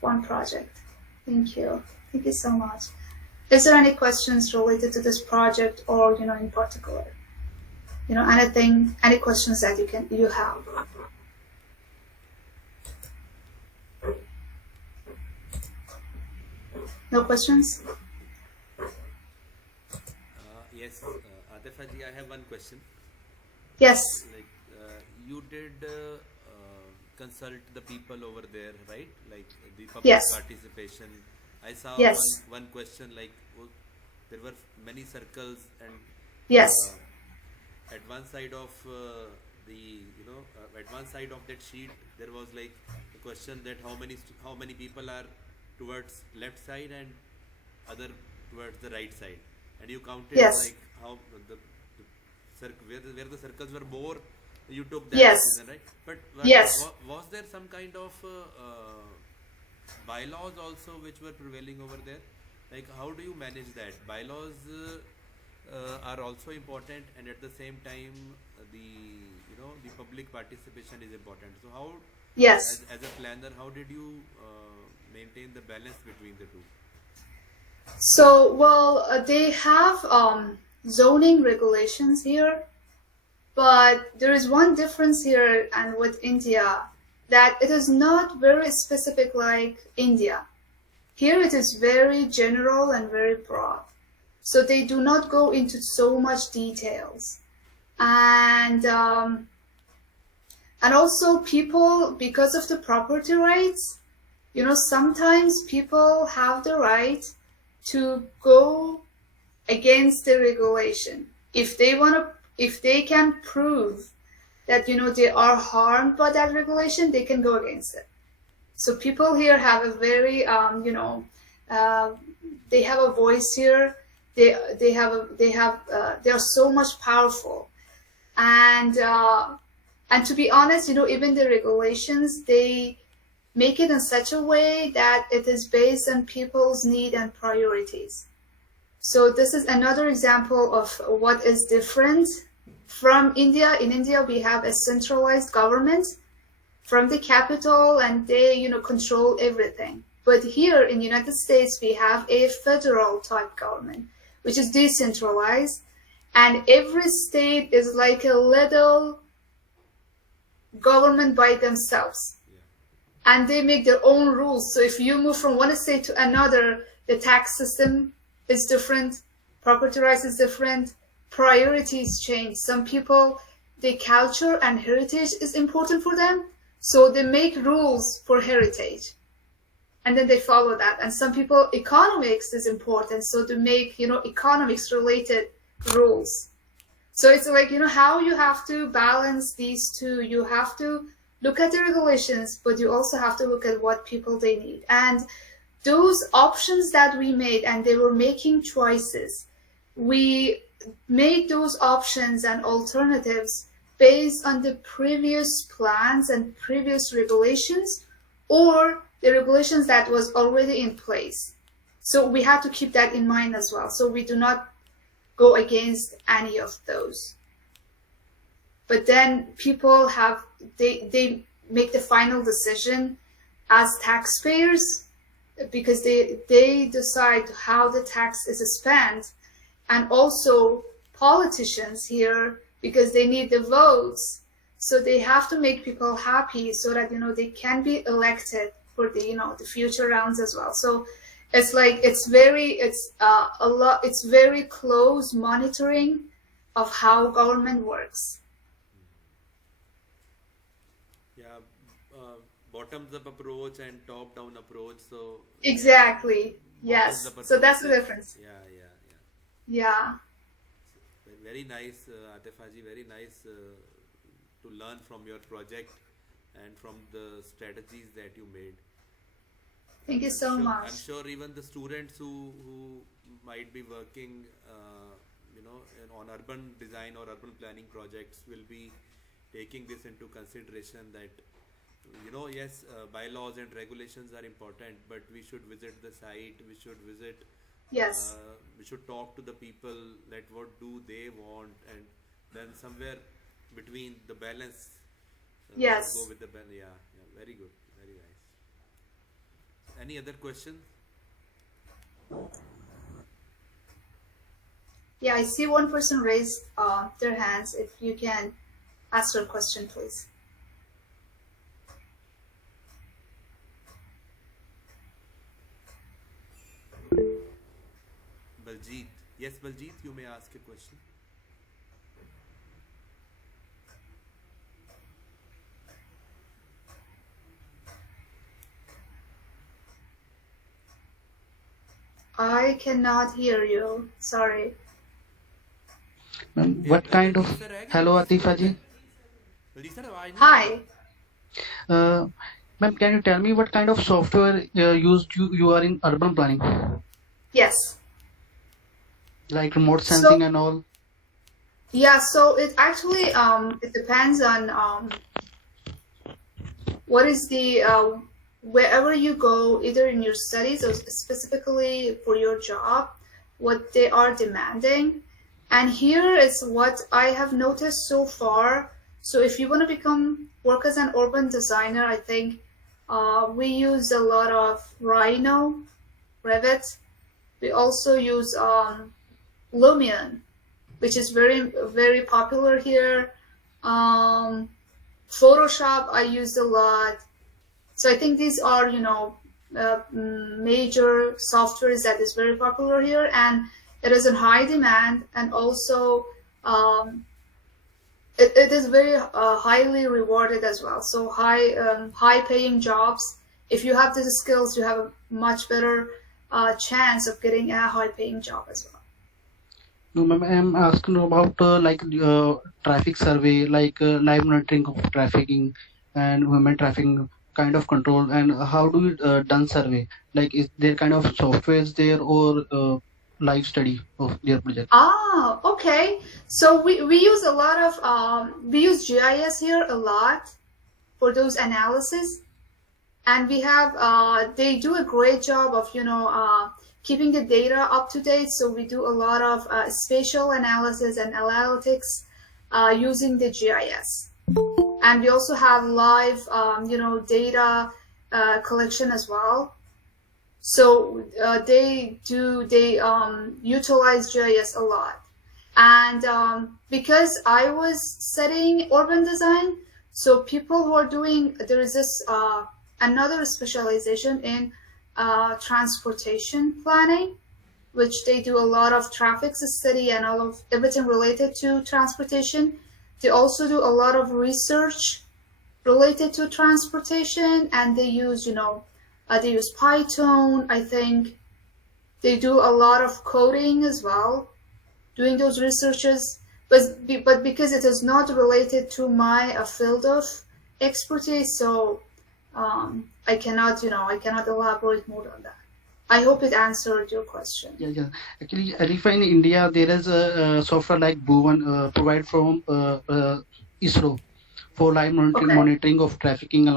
one project. Thank you. Thank you so much. Is there any questions related to this project, or, you know, in particular? You know, anything, any questions that you have? No questions? Yes, Atefa ji, I have one question. Yes. Like, you did consult the people over there, right? Like the public Yes. participation. I saw Yes. one question, like there were many circles, and Yes. at one side of at one side of that sheet there was like a question that how many people are towards left side and other towards the right side, and you counted Yes. like how where the circles were more, you took that Yes. decision, right? But Yes. was there some kind of bylaws also which were prevailing over there? Like, how do you manage that? Bylaws are also important, and at the same time the public participation is important. So how, Yes. as a planner, how did you maintain the balance between the two? So, well, they have zoning regulations here, but there is one difference here and with India, that it is not very specific like India. Here it is very general and very broad. So they do not go into so much details. And also people, because of the property rights, you know, sometimes people have the right to go against the regulation. If they can prove that, you know, they are harmed by that regulation, they can go against it. So people here have a very, they have a voice here. They are so much powerful, and to be honest, you know, even the regulations, they make it in such a way that it is based on people's need and priorities. So this is another example of what is different from India. In India, we have a centralized government, from the capital, and they, you know, control everything. But here in the United States, we have a federal type government, which is decentralized, and every state is like a little government by themselves. And they make their own rules. So if you move from one state to another, the tax system is different, property rights is different, priorities change. Some people, the culture and heritage is important for them, so they make rules for heritage, and then they follow that. And some people, economics is important, so they make, you know, economics related rules. So it's like, you know, how you have to balance these two. You have to look at the regulations, but you also have to look at what people they need. And those options that we made, and they were making choices, we made those options and alternatives based on the previous plans and previous regulations, or the regulations that was already in place. So we have to keep that in mind as well. So we do not go against any of those. But then people have, they make the final decision as taxpayers, because they decide how the tax is spent, and also politicians here, because they need the votes. So they have to make people happy so that, you know, they can be elected for the, you know, the future rounds as well. So it's like, it's very close monitoring of how government works. Yeah, bottoms up approach and top down approach. So exactly. Yes. So that's the difference. Yeah. Very nice, Atefa ji. Very nice to learn from your project and from the strategies that you made. Thank you so much. I'm sure even the students who might be working, you know, on urban design or urban planning projects will be taking this into consideration, that, you know, yes, bylaws and regulations are important, but we should visit the site, we should visit, yes, we should talk to the people, that what do they want, and then somewhere between the balance, yes, go with the balance. Yeah, very good, very nice. Any other question? Yeah, I see one person raised their hands. If you can ask your question, please. Baljeet. Yes, Baljeet, you may ask a question. I cannot hear you. Sorry. What kind of... Hello, Atefa ji. Hi. Ma'am, can you tell me what kind of software you are in urban planning? Yes. Like remote sensing and all? Yeah, so it actually it depends on what is the wherever you go, either in your studies or specifically for your job, what they are demanding. And here is what I have noticed so far. So if you want to work as an urban designer, I think we use a lot of Rhino, Revit. We also use Lumion, which is very, very popular here. Photoshop I used a lot. So I think these are, you know, major softwares that is very popular here, and it is in high demand, and also it is very highly rewarded as well. So high paying jobs. If you have these skills, you have a much better chance of getting a high paying job as well. No, ma'am, I'm asking about traffic survey, like live monitoring of trafficking and women trafficking kind of control, and how do you done survey? Like, is there kind of softwares there, or live study of their project? Ah, okay. So we use a lot of we use GIS here a lot for those analysis, and we have they do a great job of, you know, keeping the data up to date. So we do a lot of spatial analysis and analytics using the GIS. and we also have live, data collection as well. So they utilize GIS a lot. And because I was studying urban design, so people who are doing, there is this another specialization in transportation planning, which they do a lot of traffic study and all of everything related to transportation. They also do a lot of research related to transportation, and they use, they use Python. I think they do a lot of coding as well, doing those researches. But because it is not related to my field of expertise, so I cannot elaborate more on that. I hope it answered your question. Yeah. Actually, Atefa, in India, there is a software like Bhuvan provided from ISRO for live monitoring of trafficking.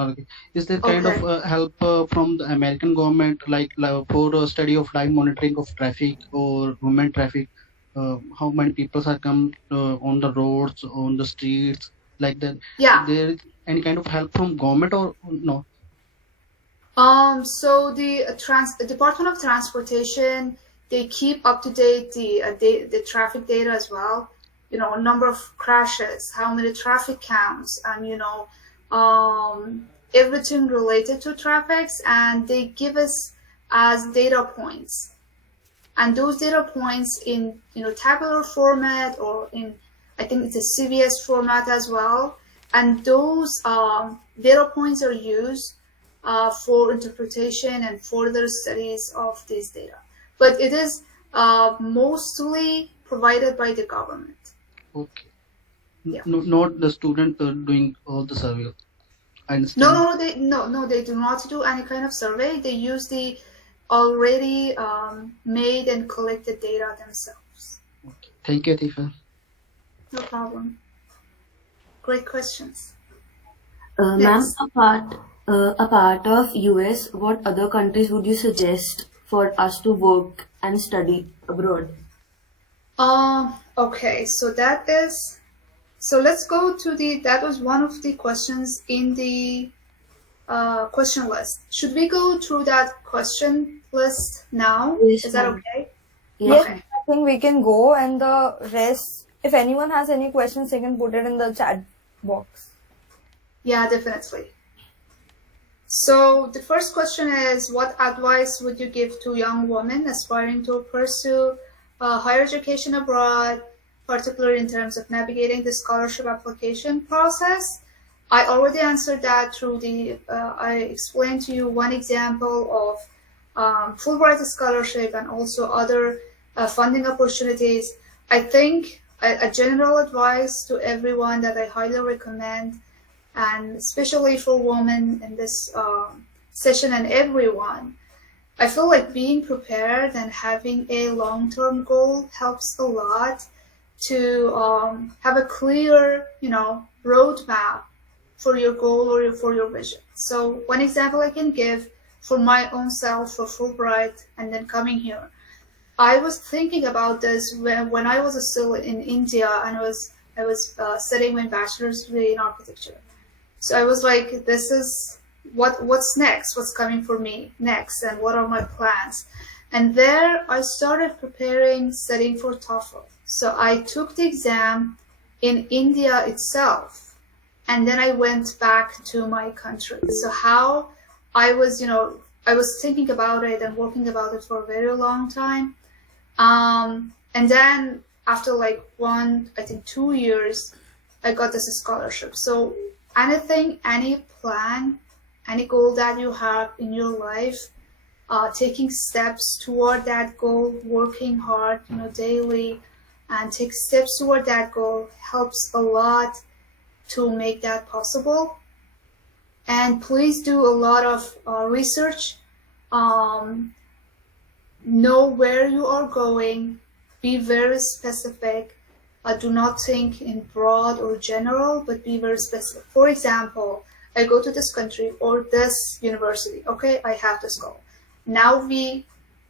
Is there kind of help from the American government, like for study of live monitoring of traffic or women traffic? How many people are come on the roads, on the streets, like that? Yeah. There is any kind of help from government or no? So the Department of Transportation, they keep up to date the traffic data as well. Number of crashes, how many traffic counts, and everything related to traffic, and they give us as data points. And those data points in tabular format, or in, I think it's a CVS format as well. And those data points are used for interpretation and further studies of this data. But it is mostly provided by the government. Okay. Yeah. No, not the student doing all the survey. I understand. No, they do not do any kind of survey. They use the already made and collected data themselves. Okay. Thank you, Atefa. No problem. Great questions. Ma'am, apart of US, what other countries would you suggest for us to work and study abroad? Okay, so let's go to that was one of the questions in the question list. Should we go through that question list now? Yes, Is that ma'am. okay? Yes. Okay. I think we can go, and the rest, if anyone has any questions, they can put it in the chat box. Yeah, definitely. So the first question is, what advice would you give to young women aspiring to pursue higher education abroad, particularly in terms of navigating the scholarship application process? I already answered that through I explained to you one example of Fulbright scholarship and also other funding opportunities. I think a general advice to everyone that I highly recommend, and especially for women in this session and everyone, I feel like being prepared and having a long-term goal helps a lot to have a clear, roadmap for your goal or for your vision. So one example I can give for my own self for Fulbright and then coming here, I was thinking about this when I was still in India, and I was studying my bachelor's degree in architecture. So I was like, this is what's next, what's coming for me next, and what are my plans. And there I started studying for TOEFL. So I took the exam in India itself, and then I went back to my country. So how I was, I was thinking about it and working about it for a very long time. And then after like 2 years, I got this scholarship. So anything, any plan, any goal that you have in your life, taking steps toward that goal, working hard, daily, and take steps toward that goal helps a lot to make that possible. And please do a lot of research. Know where you are going. Be very specific. Do not think in broad or general, but be very specific. For example, I go to this country or this university. Okay, I have this goal. Now we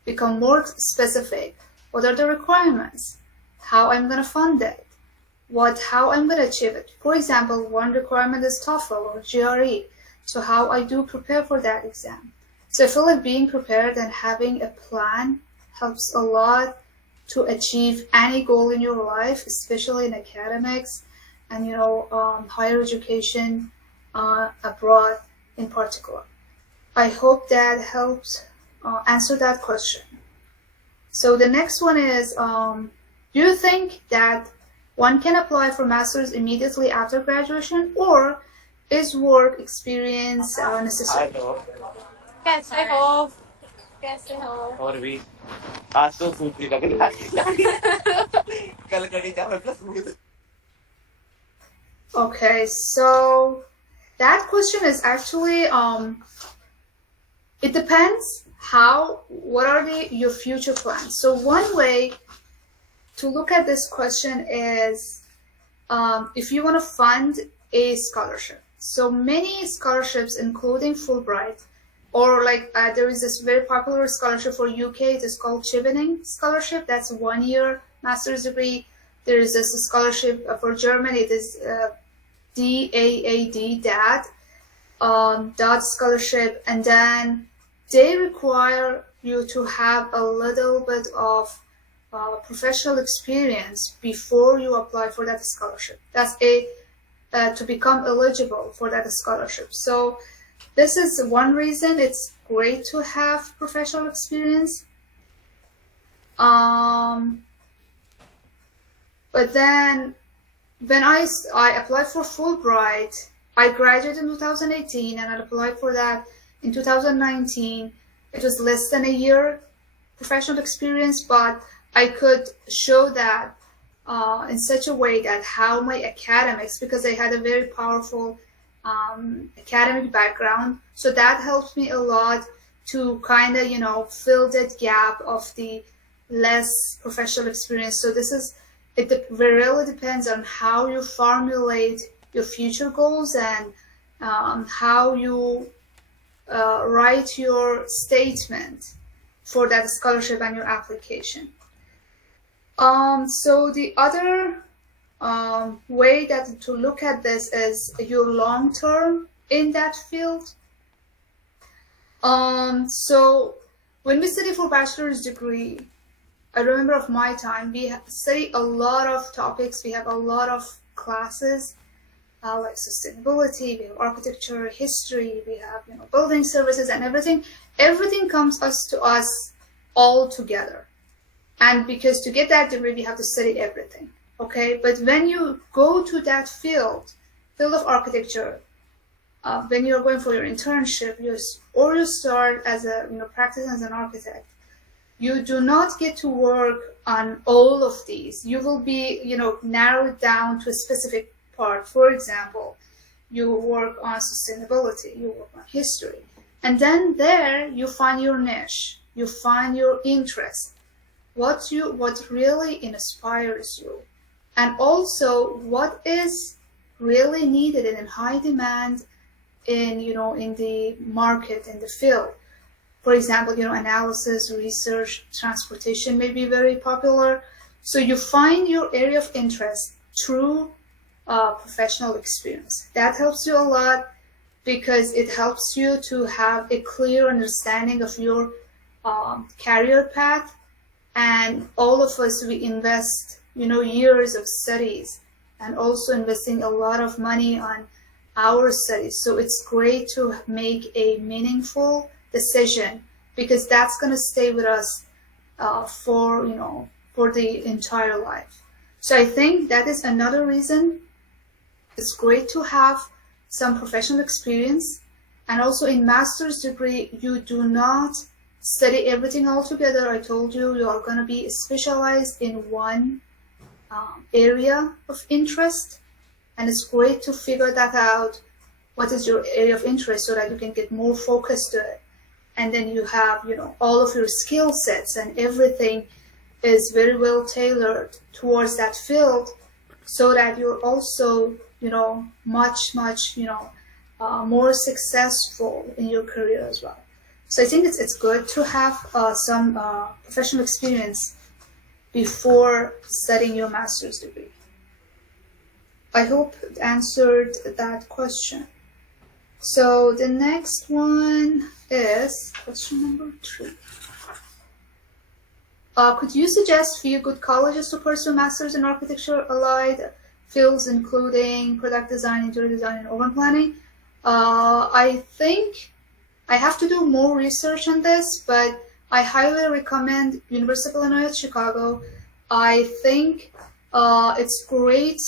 become more specific. What are the requirements? How I'm going to fund it? how I'm going to achieve it. For example, one requirement is TOEFL or GRE. So how I do prepare for that exam. So I feel like being prepared and having a plan helps a lot to achieve any goal in your life, especially in academics and higher education abroad in particular. I hope that helps answer that question. So the next one is, do you think that one can apply for master's immediately after graduation, or is work experience necessary? कैसे हो कैसे हो और भी आज तो सूखी लग रही कल कड़ी चावल plus Okay, so that question is actually it depends what are your future plans. So one way to look at this question is if you want to fund a scholarship. So many scholarships, including Fulbright, or like there is this very popular scholarship for UK. It is called Chevening Scholarship. That's 1 year master's degree. There is this scholarship for Germany. It is DAAD dot scholarship, and then they require you to have a little bit of professional experience before you apply for that scholarship. That's to become eligible for that scholarship. So this is one reason it's great to have professional experience. But then when I applied for Fulbright, I graduated in 2018 and I applied for that in 2019. It was less than a year professional experience, but I could show that in such a way that how my academics, because I had a very powerful academic background, so that helped me a lot to kind of fill that gap of the less professional experience. So it really depends on how you formulate your future goals and how you write your statement for that scholarship and your application. So the other way to look at this is your long term in that field. So when we study for bachelor's degree, I remember of my time, we study a lot of topics. We have a lot of classes like sustainability, we have architecture, history, we have building services and everything. Everything comes to us all together. And because to get that degree, we have to study everything. Okay, but when you go to that field of architecture, when you're going for your internship, or you start as practicing as an architect, you do not get to work on all of these. You will be, narrowed down to a specific part. For example, you work on sustainability, you work on history, and then there you find your niche, you find your interest, what really inspires you, and also what is really needed and in high demand in the market, in the field. For example, analysis, research, transportation may be very popular. So you find your area of interest through professional experience. That helps you a lot because it helps you to have a clear understanding of your career path. And all of us, we invest, years of studies and also investing a lot of money on our studies. So it's great to make a meaningful decision because that's going to stay with us for the entire life. So I think that is another reason it's great to have some professional experience. And also in master's degree, you do not study everything all together. I told you, you are going to be specialized in one area of interest. And it's great to figure that out. What is your area of interest so that you can get more focused to it. And then you have, all of your skill sets and everything is very well tailored towards that field so that you're also, much, more successful in your career as well. So I think it's good to have some professional experience before studying your master's degree. I hope it answered that question. So the next one is question number 3. Could you suggest few good colleges to pursue masters in architecture allied fields, including product design, interior design, and urban planning? I think I have to do more research on this, but I highly recommend University of Illinois at Chicago. I think it's great.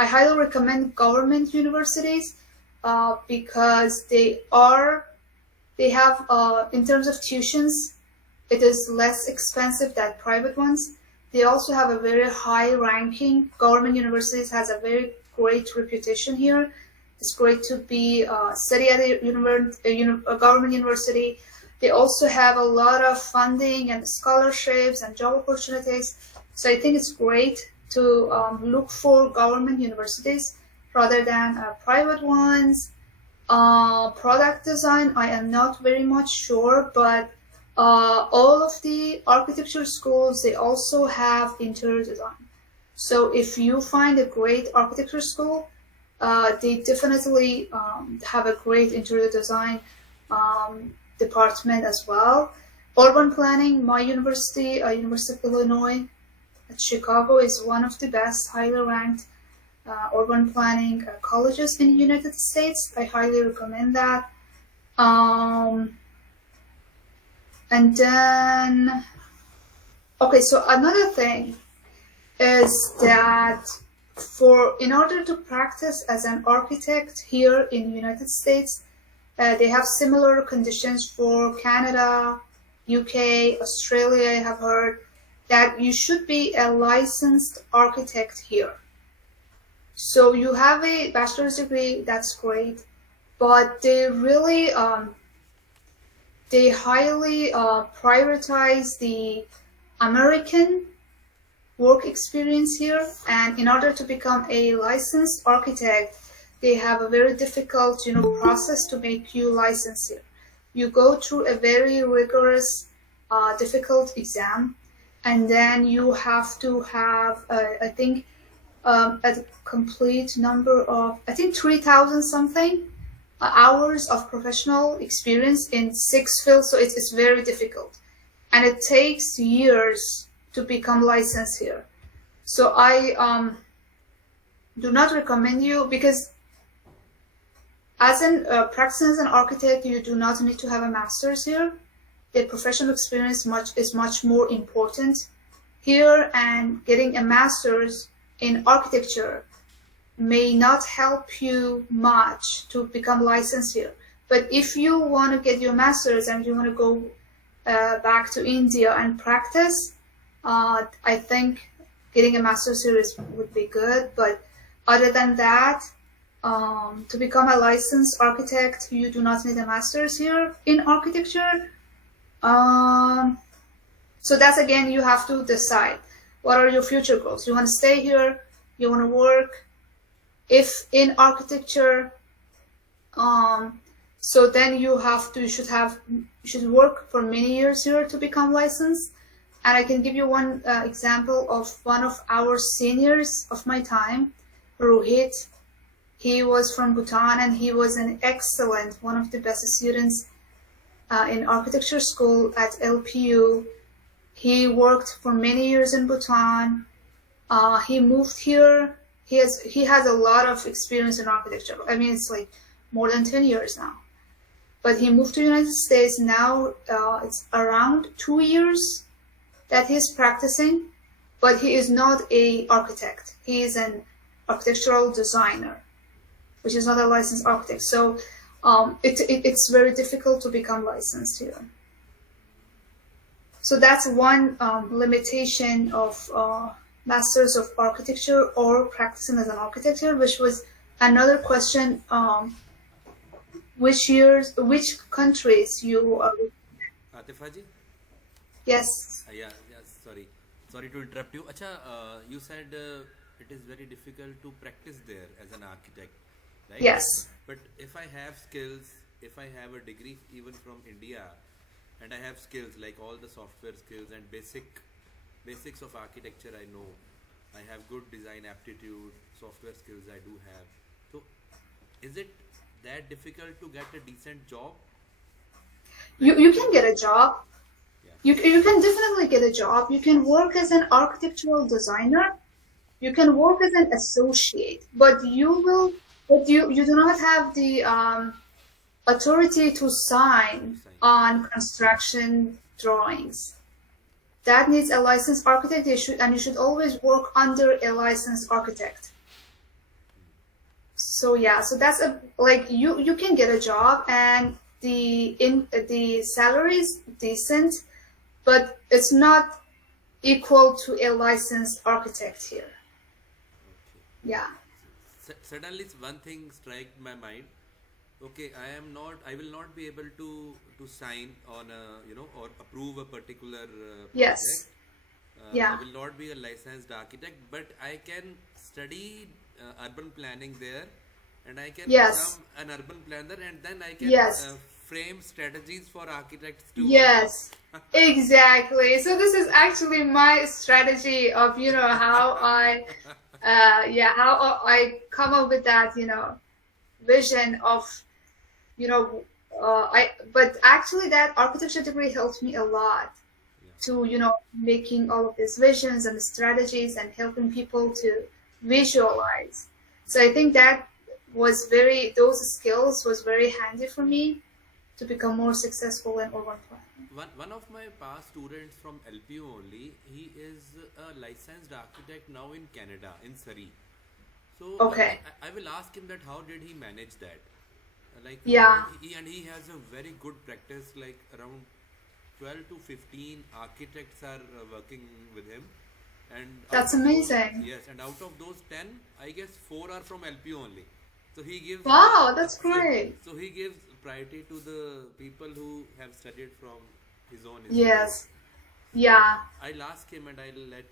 I highly recommend government universities because they have in terms of tuitions, it is less expensive than private ones. They also have a very high ranking. Government universities has a very great reputation here. It's great to be study at a government university. They also have a lot of funding and scholarships and job opportunities. So I think it's great to look for government universities rather than private ones. Product design, I am not very much sure, but all of the architecture schools, they also have interior design. So if you find a great architecture school, they definitely have a great interior design department as well. Urban planning, my university, University of Illinois at Chicago, is one of the best, highly ranked urban planning colleges in the United States. I highly recommend that. And then, okay, so another thing is that in order to practice as an architect here in the United States, they have similar conditions for Canada, UK, Australia. I have heard that you should be a licensed architect here. So you have a bachelor's degree, that's great, but they really, they highly prioritize the American work experience here, and in order to become a licensed architect, they have a very difficult, process to make you licensed here. You go through a very rigorous, difficult exam, and then you have to have, I think, a complete number of, 3,000 something hours of professional experience in 6 fields. So it's very difficult, and it takes years to become licensed here. So I do not recommend you, because as an practicing as an architect, you do not need to have a master's here. The professional experience is much more important here, and getting a master's in architecture may not help you much to become licensed here. But if you want to get your master's and you want to go back to India and practice, I think getting a master's here would be good. But other than that, to become a licensed architect, you do not need a master's here in architecture. So that's, again, you have to decide what are your future goals. You want to stay here, you want to work. If in architecture, so then you should work for many years here to become licensed. And I can give you one example of one of our seniors of my time, Rohit. He was from Bhutan, and he was an excellent, one of the best students in architecture school at LPU. He worked for many years in Bhutan. He moved here. He has a lot of experience in architecture. I mean, it's like more than 10 years now. But he moved to the United States. Now it's around 2 years that he's practicing, but he is not an architect. He is an architectural designer, which is not a licensed architect. So it's very difficult to become licensed here. So that's one limitation of Masters of Architecture or practicing as an architect, which was another question. Which countries you are? Atefa ji? Yes. Yeah, sorry to interrupt you. Acha, you said it is very difficult to practice there as an architect, right? Yes. But if I have skills, if I have a degree even from India, and I have skills like all the software skills and basics of architecture I know, I have good design aptitude, software skills I do have. So, is it that difficult to get a decent job? You can get a job. Yeah. You can definitely get a job. You can work as an architectural designer. You can work as an associate, but you do not have the authority to sign on construction drawings. That needs a licensed architect. You should always work under a licensed architect. So yeah, so that's you can get a job, and the salary is decent, but it's not equal to a licensed architect here. Yeah. Suddenly one thing struck my mind. Okay, I will not be able to sign on or approve a particular Yes. project. Yeah. I will not be a licensed architect, but I can study urban planning there, and I can Yes. become an urban planner, and then I can Yes. frame strategies for architects to. Yes, exactly. So this is actually my strategy of how I come up with that vision of but actually that architecture degree helped me a lot to making all of these visions and strategies and helping people to visualize. So I think that those skills was very handy for me to become more successful in urban planning. One of my past students from LPU only, he is a licensed architect now in Canada, in Surrey. So Okay. I will ask him that how did he manage that? Yeah. He has a very good practice, like around 12 to 15 architects are working with him. And That's out of those- amazing. yes, and out of those 10, I guess 4 are from LPU only. So he gives. Wow, that's great. So he gives priority to the people who have studied from his own institute. Yes. Yeah. I'll ask him, and I'll let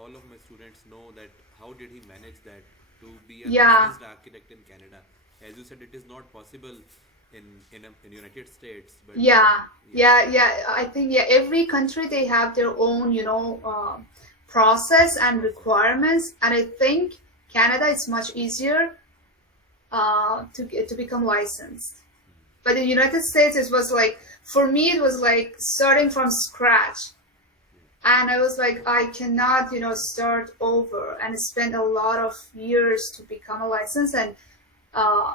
all of my students know that how did he manage that to be a Yeah. licensed architect in Canada. As you said, it is not possible in United States. But Yeah. I think every country they have their own process and requirements, and I think Canada is much easier to become licensed. But in the United States, it was like, for me, it was like starting from scratch. And I was like, I cannot, start over and spend a lot of years to become a license, and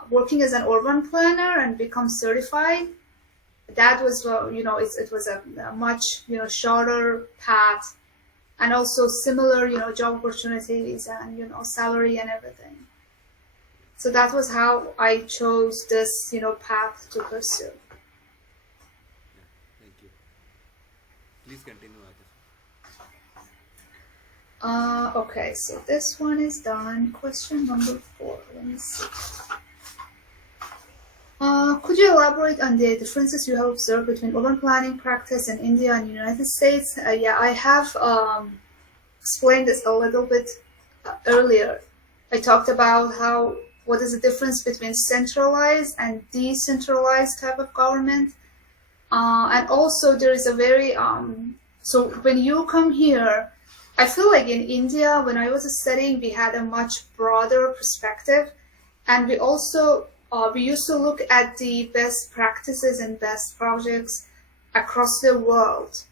working as an urban planner and become certified. That was, it was a much, shorter path, and also similar, job opportunities and, salary and everything. So that was how I chose this, path to pursue. thank you. Please continue, Atefa. Okay, so this one is done. Question number 4. Let me see. Could you elaborate on the differences you have observed between urban planning practice in India and United States? Yeah, I have explained this a little bit earlier. I talked about what is the difference between centralized and decentralized type of government. And also there is a very, so when you come here, I feel like in India, when I was studying, we had a much broader perspective, and we also we used to look at the best practices and best projects across the world.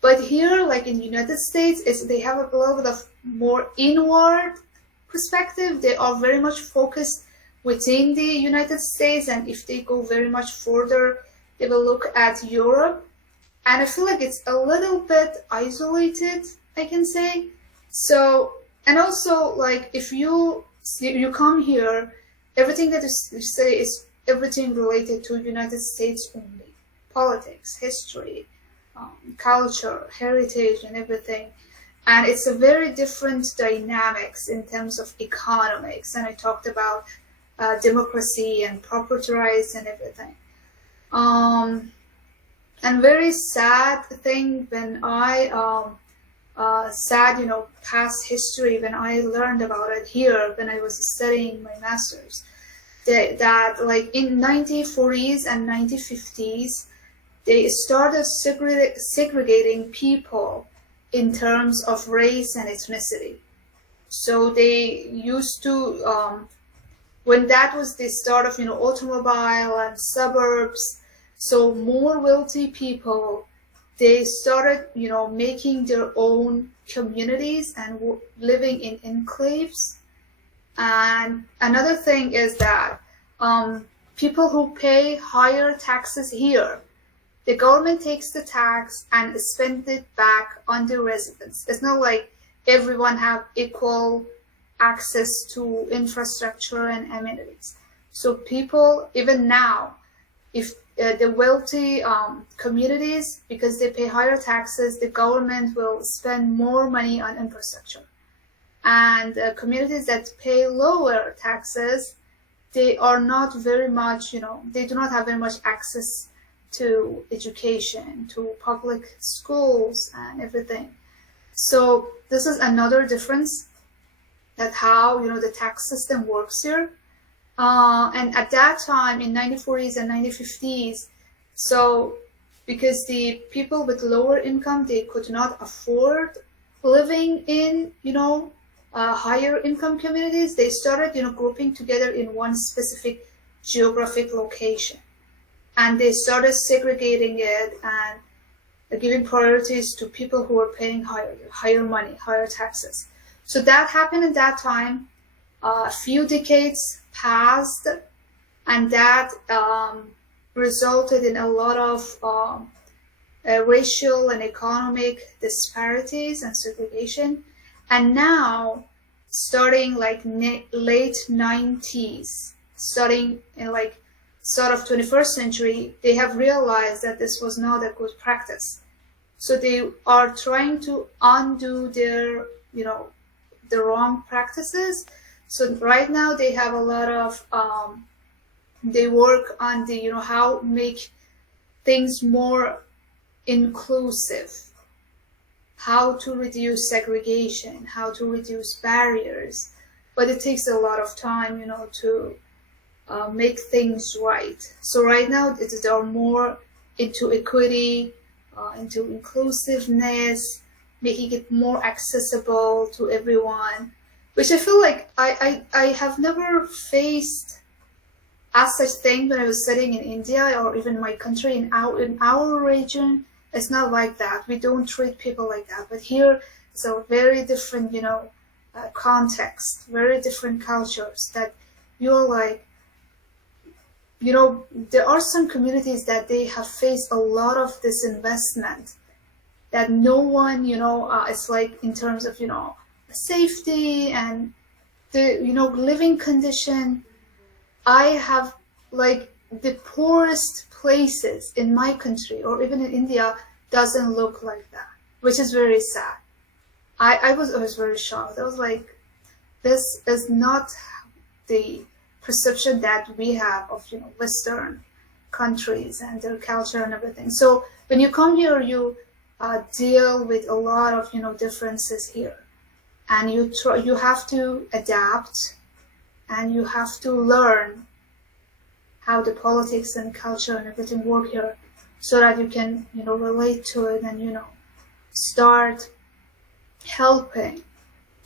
But here, like in the United States, they have a little bit of more inward perspective. They are very much focused within the United States, and if they go very much further, they will look at Europe. And I feel like it's a little bit isolated, I can say. So, and also, like, if you come here, everything that you say is everything related to United States only. Politics, history, culture, heritage, and everything. And it's a very different dynamics in terms of economics. And I talked about democracy and property rights and everything. And very sad thing when I past history, when I learned about it here when I was studying my master's, that like in 1940s and 1950s, they started segregating people in terms of race and ethnicity. So they used to, when that was the start of, automobile and suburbs, so more wealthy people, they started, making their own communities and living in enclaves. And another thing is that people who pay higher taxes here, the government takes the tax and spends it back on the residents. It's not like everyone have equal access to infrastructure and amenities. So people, even now, if the wealthy communities, because they pay higher taxes, the government will spend more money on infrastructure. And communities that pay lower taxes, they are not very much, they do not have very much access to education, to public schools and everything. So this is another difference, that how, the tax system works here. And at that time in 1940s and 1950s, so because the people with lower income, they could not afford living in, higher income communities, they started, grouping together in one specific geographic location. And they started segregating it and giving priorities to people who were paying higher money, higher taxes. So that happened at that time. A few decades passed, and that resulted in a lot of racial and economic disparities and segregation. And now, starting like late 90s, starting in like sort of 21st century, they have realized that this was not a good practice. So they are trying to undo their, the wrong practices. So right now they have a lot of, they work on the, how make things more inclusive, how to reduce segregation, how to reduce barriers. But it takes a lot of time, to make things right. So right now they are more into equity, into inclusiveness, making it more accessible to everyone, which I feel like I have never faced as such thing when I was studying in India or even my country. In our region, it's not like that. We don't treat people like that. But here, it's a very different, context, very different cultures that you're like, there are some communities that they have faced a lot of disinvestment, that no one, it's like in terms of, safety and the, living condition. I have like the poorest places in my country or even in India doesn't look like that, which is very sad. I was very shocked. I was like, this is not the perception that we have of, Western countries and their culture and everything. So when you come here, you deal with a lot of, differences here, and you have to adapt, and you have to learn how the politics and culture and everything work here, so that you can, relate to it and, start helping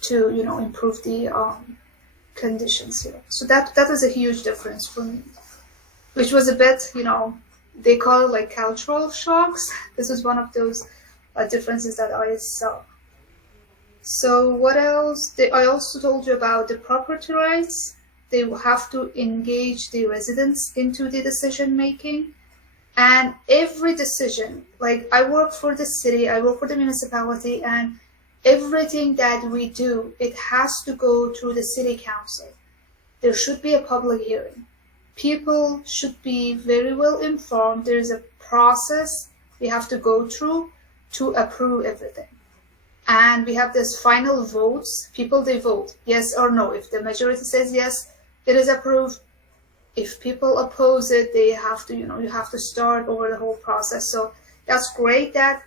to, improve the conditions here. So that was a huge difference for me, which was a bit, they call it like cultural shocks. This was one of those differences that I saw. So what else? I also told you about the property rights. They will have to engage the residents into the decision making. And every decision, like I work for the city, I work for the municipality, and everything that we do, it has to go through the city council. There should be a public hearing. People should be very well informed. There's a process we have to go through to approve everything. And we have this final votes. People, they vote yes or no. If the majority says yes, it is approved. If people oppose it, they have to, you have to start over the whole process. So that's great that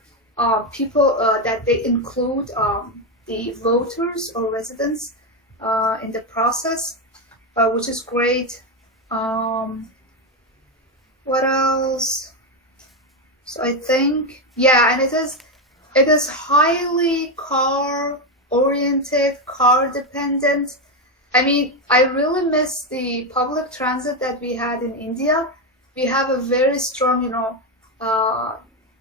people, that they include the voters or residents in the process, which is great. What else? So I think, yeah, and it is highly car oriented, car dependent. I mean, I really miss the public transit that we had in India. We have a very strong,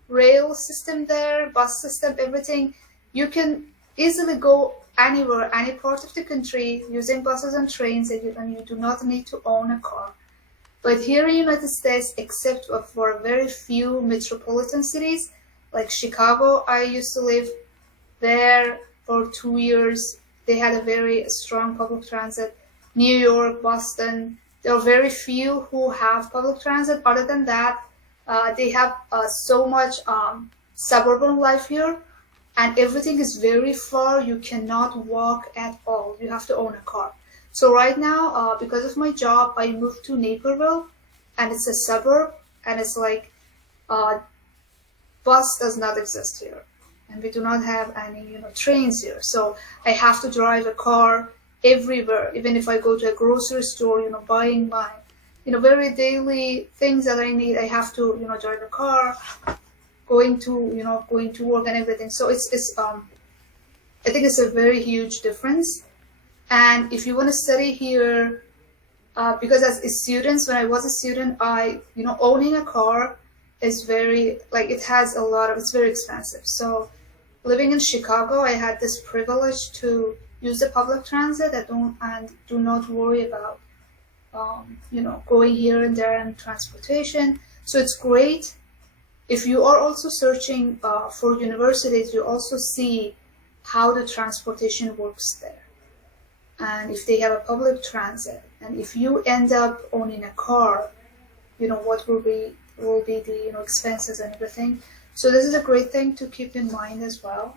rail system there, bus system, everything. You can easily go anywhere, any part of the country using buses and trains, and you do not need to own a car. But here in the United States, except for very few metropolitan cities, like Chicago, I used to live there for 2 years. They had a very strong public transit. New York, Boston, there are very few who have public transit. Other than that, they have so much suburban life here, and everything is very far. You cannot walk at all. You have to own a car. So right now, because of my job, I moved to Naperville, and it's a suburb, and it's like bus does not exist here, and we do not have any trains here. So I have to drive a car everywhere. Even if I go to a grocery store, buying my very daily things that I need, I have to drive a car, going to work and everything. So it's I think it's a very huge difference. And if you want to study here, because as students, when I was a student, owning a car is very, it's very expensive. So living in Chicago, I had this privilege to use the public transit and do not worry about, going here and there and transportation. So it's great. If you are also searching for universities, you also see how the transportation works there, and if they have a public transit, and if you end up owning a car, what will be the expenses and everything. So this is a great thing to keep in mind as well.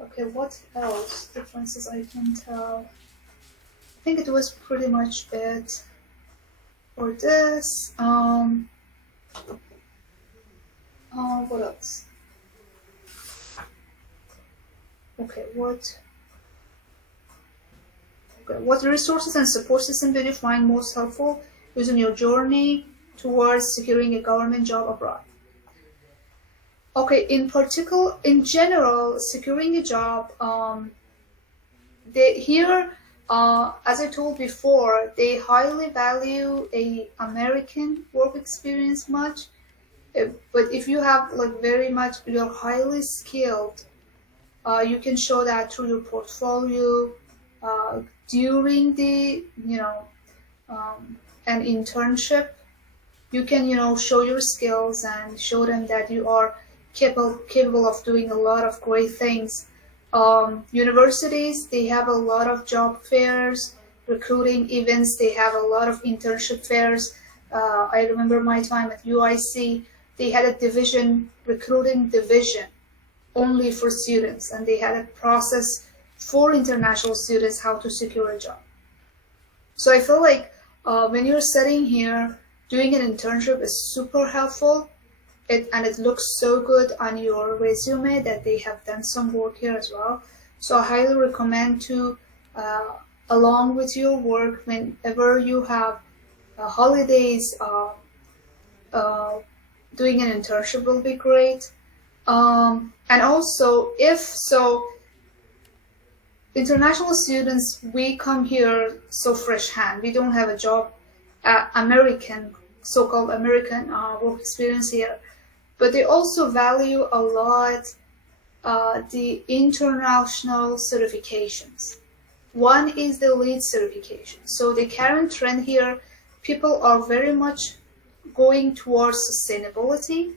Okay, what else differences I can tell? I think it was pretty much it for this. What else? Okay, what resources and support system do you find most helpful using your journey towards securing a government job abroad? Okay, in general, securing a job, as I told before, they highly value a American work experience much. But if you have you're highly skilled, you can show that through your portfolio, during the, an internship. You can, show your skills and show them that you are capable of doing a lot of great things. Universities, they have a lot of job fairs, recruiting events. They have a lot of internship fairs. I remember my time at WICCI. They had a recruiting division only for students, and they had a process for international students how to secure a job. So I feel like when you're studying here, doing an internship is super helpful, and it looks so good on your resume that they have done some work here as well. So I highly recommend to, along with your work, whenever you have holidays, doing an internship will be great. And also, international students, we come here so fresh hand. We don't have a job, so-called American work experience here. But they also value a lot the international certifications. One is the LEED certification. So the current trend here, people are very much going towards sustainability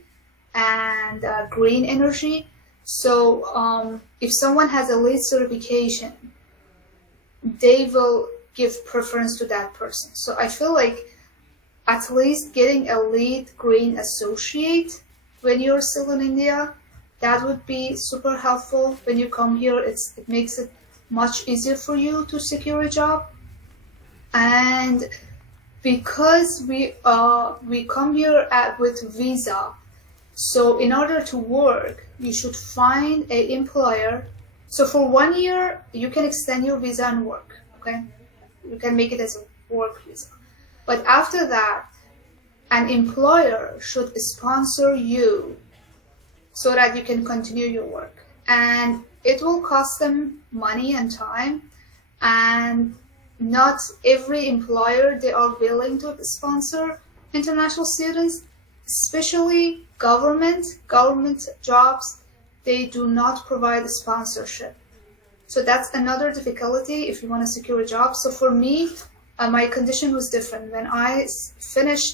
and green energy. So if someone has a LEED certification, they will give preference to that person. So I feel like at least getting a LEED Green Associate when you're still in India, that would be super helpful. When you come here, it makes it much easier for you to secure a job. And because we come here with visa, so in order to work, you should find an employer. So for 1 year, you can extend your visa and work, okay? You can make it as a work visa. But after that, an employer should sponsor you so that you can continue your work. and it will cost them money and time, and not every employer they are willing to sponsor international students, especially government jobs. They do not provide sponsorship. So that's another difficulty if you want to secure a job. So for me, my condition was different. When I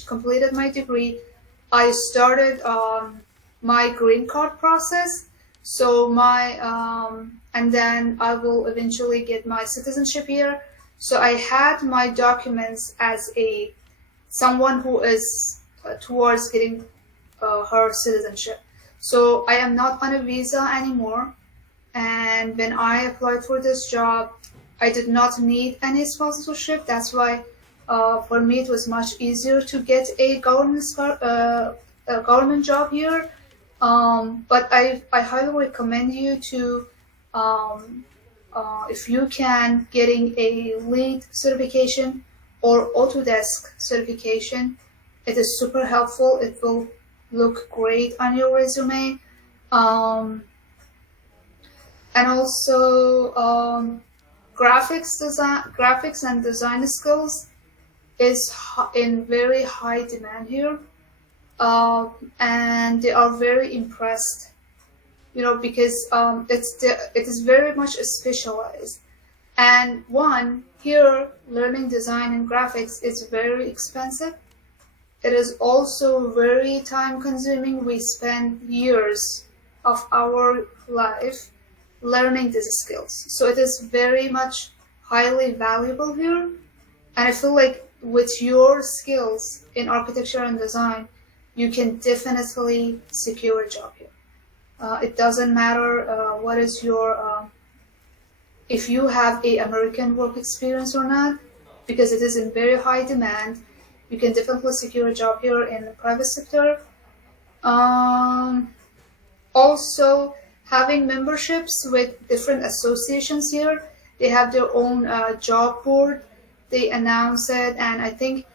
completed my degree, I started my green card process. So and then I will eventually get my citizenship here. So I had my documents as someone who is towards getting her citizenship. So I am not on a visa anymore. And when I applied for this job, I did not need any sponsorship. That's why for me it was much easier to get a government job here. But I highly recommend you to, if you can, getting a LEED certification or Autodesk certification. It is super helpful. It will look great on your resume. And also graphics and design skills is in very high demand here, and they are very impressed, because it is very much specialized. And here learning design and graphics is very expensive. It is also very time consuming. We spend years of our life learning these skills. So it is very much highly valuable here. And I feel like with your skills in architecture and design, you can definitely secure a job here. It doesn't matter what is your, if you have a American work experience or not, because it is in very high demand. You can definitely secure a job here in the private sector. Also, having memberships with different associations here. They have their own job board. They announce it, and I think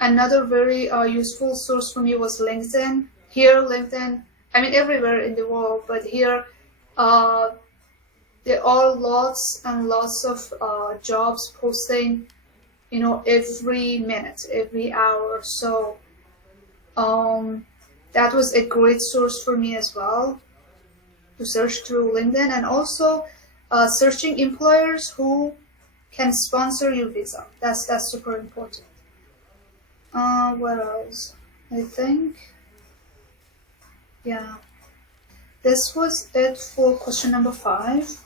another very useful source for me was LinkedIn. Here, LinkedIn, I mean everywhere in the world, but here there are lots and lots of jobs posting, every minute, every hour. So that was a great source for me as well, to search through LinkedIn, and also searching employers who can sponsor your visa. That's super important. What else? I think, yeah, this was it for question number 5.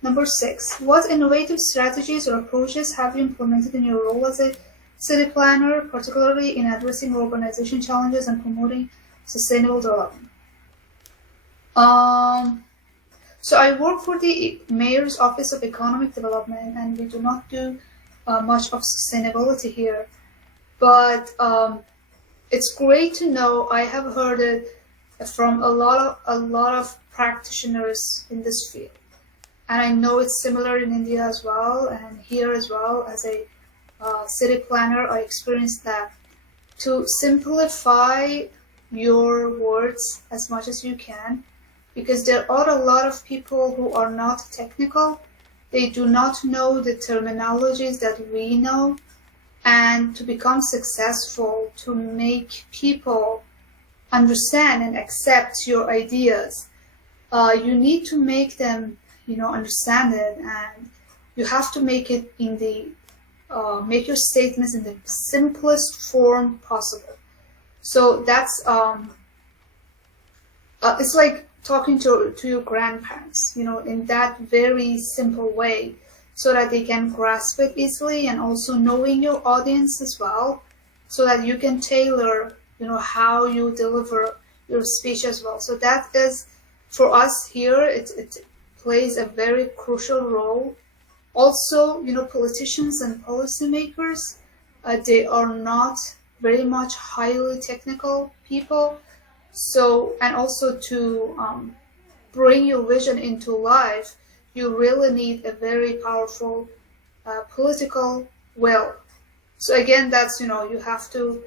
Number 6, what innovative strategies or approaches have you implemented in your role as a city planner, particularly in addressing urbanization challenges and promoting sustainable development? So I work for the Mayor's Office of Economic Development, and we do not do much of sustainability here. But it's great to know. I have heard it from a lot of practitioners in this field, and I know it's similar in India as well, and here as well. As a city planner, I experienced that. To simplify your words as much as you can, because there are a lot of people who are not technical. They do not know the terminologies that we know, and to become successful, to make people understand and accept your ideas, you need to make them, understand it, and you have to make it in the make your statements in the simplest form possible. So that's it's like talking to your grandparents, in that very simple way, so that they can grasp it easily, and also knowing your audience as well, so that you can tailor, how you deliver your speech as well. So that is, for us here, it plays a very crucial role. Also, politicians and policymakers, they are not very much highly technical people. So, and also to bring your vision into life, you really need a very powerful political will. So again, that's, you have to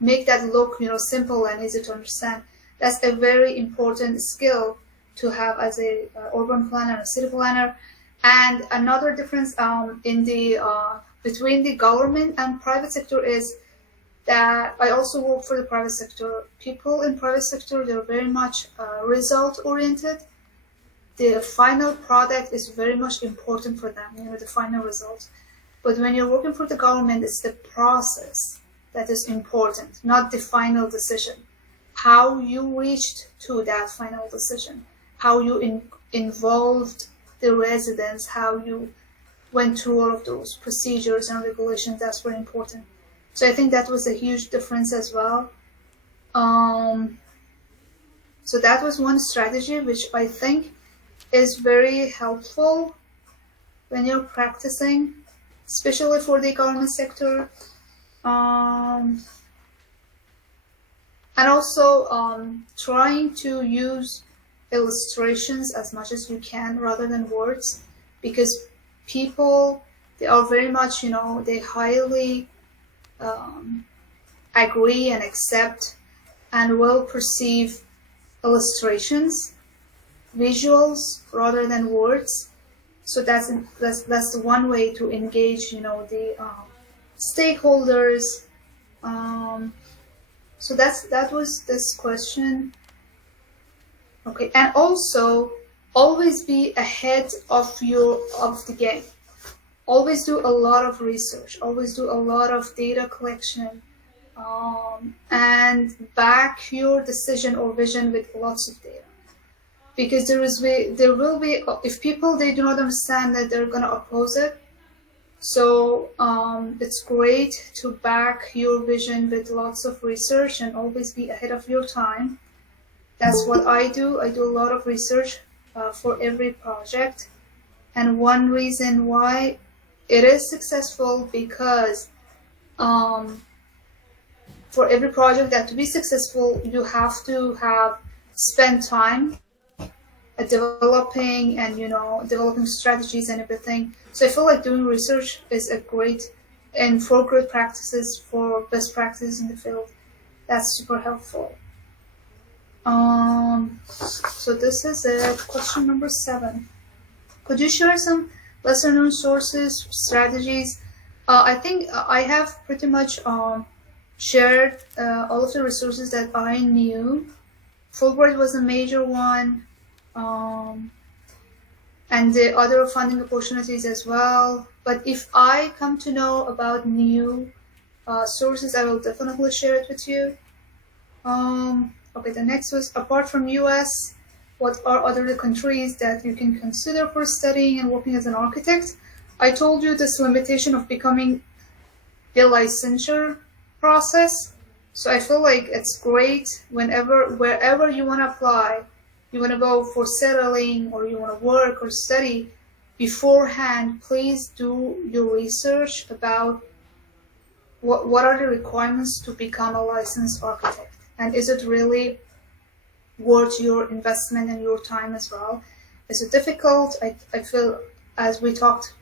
make that look, simple and easy to understand. That's a very important skill to have as a urban planner, a city planner. And another difference in the between the government and private sector is that I also work for the private sector. People in private sector, they're very much result oriented. The final product is very much important for them, the final result. But when you're working for the government, it's the process that is important, not the final decision. How you reached to that final decision, how you involved the residents, how you went through all of those procedures and regulations, that's very important. So I think that was a huge difference as well. So that was one strategy which I think is very helpful when you're practicing, especially for the government sector. And also trying to use illustrations as much as you can rather than words, because people, they are very much, they highly agree and accept and will perceive illustrations, visuals rather than words. So that's the one way to engage, the stakeholders. So that was this question. Okay, and also always be ahead of the game. Always do a lot of research. Always do a lot of data collection, and back your decision or vision with lots of data. Because there will be, if people, they do not understand that, they're gonna oppose it. So it's great to back your vision with lots of research and always be ahead of your time. That's what I do. I do a lot of research for every project. And one reason why it is successful, because for every project that to be successful, you have to spend time developing and developing strategies and everything. So I feel like doing research is a great, and for good practices, for best practices in the field, that's super helpful. So this is it. Question number 7. Could you share some lesser known sources, strategies? I think I have pretty much shared all of the resources that I knew. Fulbright was a major one, and the other funding opportunities as well. But if I come to know about new sources, I will definitely share it with you. Okay, the next was, apart from US, what are other countries that you can consider for studying and working as an architect? I told you this limitation of becoming the licensure process. So I feel like it's great wherever you want to apply, you want to go for settling or you want to work or study, beforehand, please do your research about what are the requirements to become a licensed architect. And is it really worth your investment and your time as well? Is it difficult? I feel, as we talked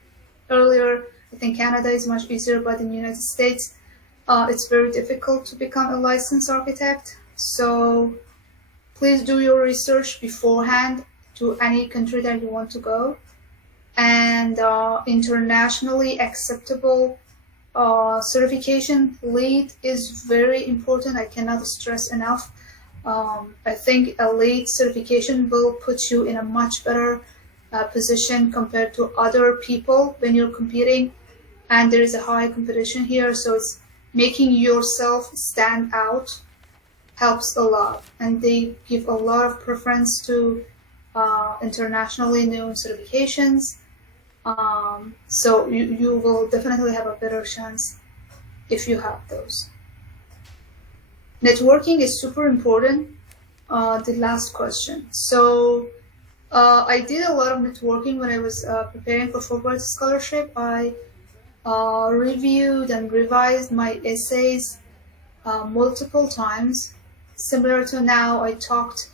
earlier, I think Canada is much easier, but in the United States, it's very difficult to become a licensed architect. So please do your research beforehand to any country that you want to go. And internationally acceptable certification, LEED is very important. I cannot stress enough. I think a LEED certification will put you in a much better position compared to other people when you're competing, and there is a high competition here, so it's making yourself stand out helps a lot, and they give a lot of preference to internationally known certifications. So you will definitely have a better chance if you have those. Networking is super important. The last question. So I did a lot of networking when I was preparing for Fulbright scholarship. I reviewed and revised my essays multiple times. Similar to now, I talked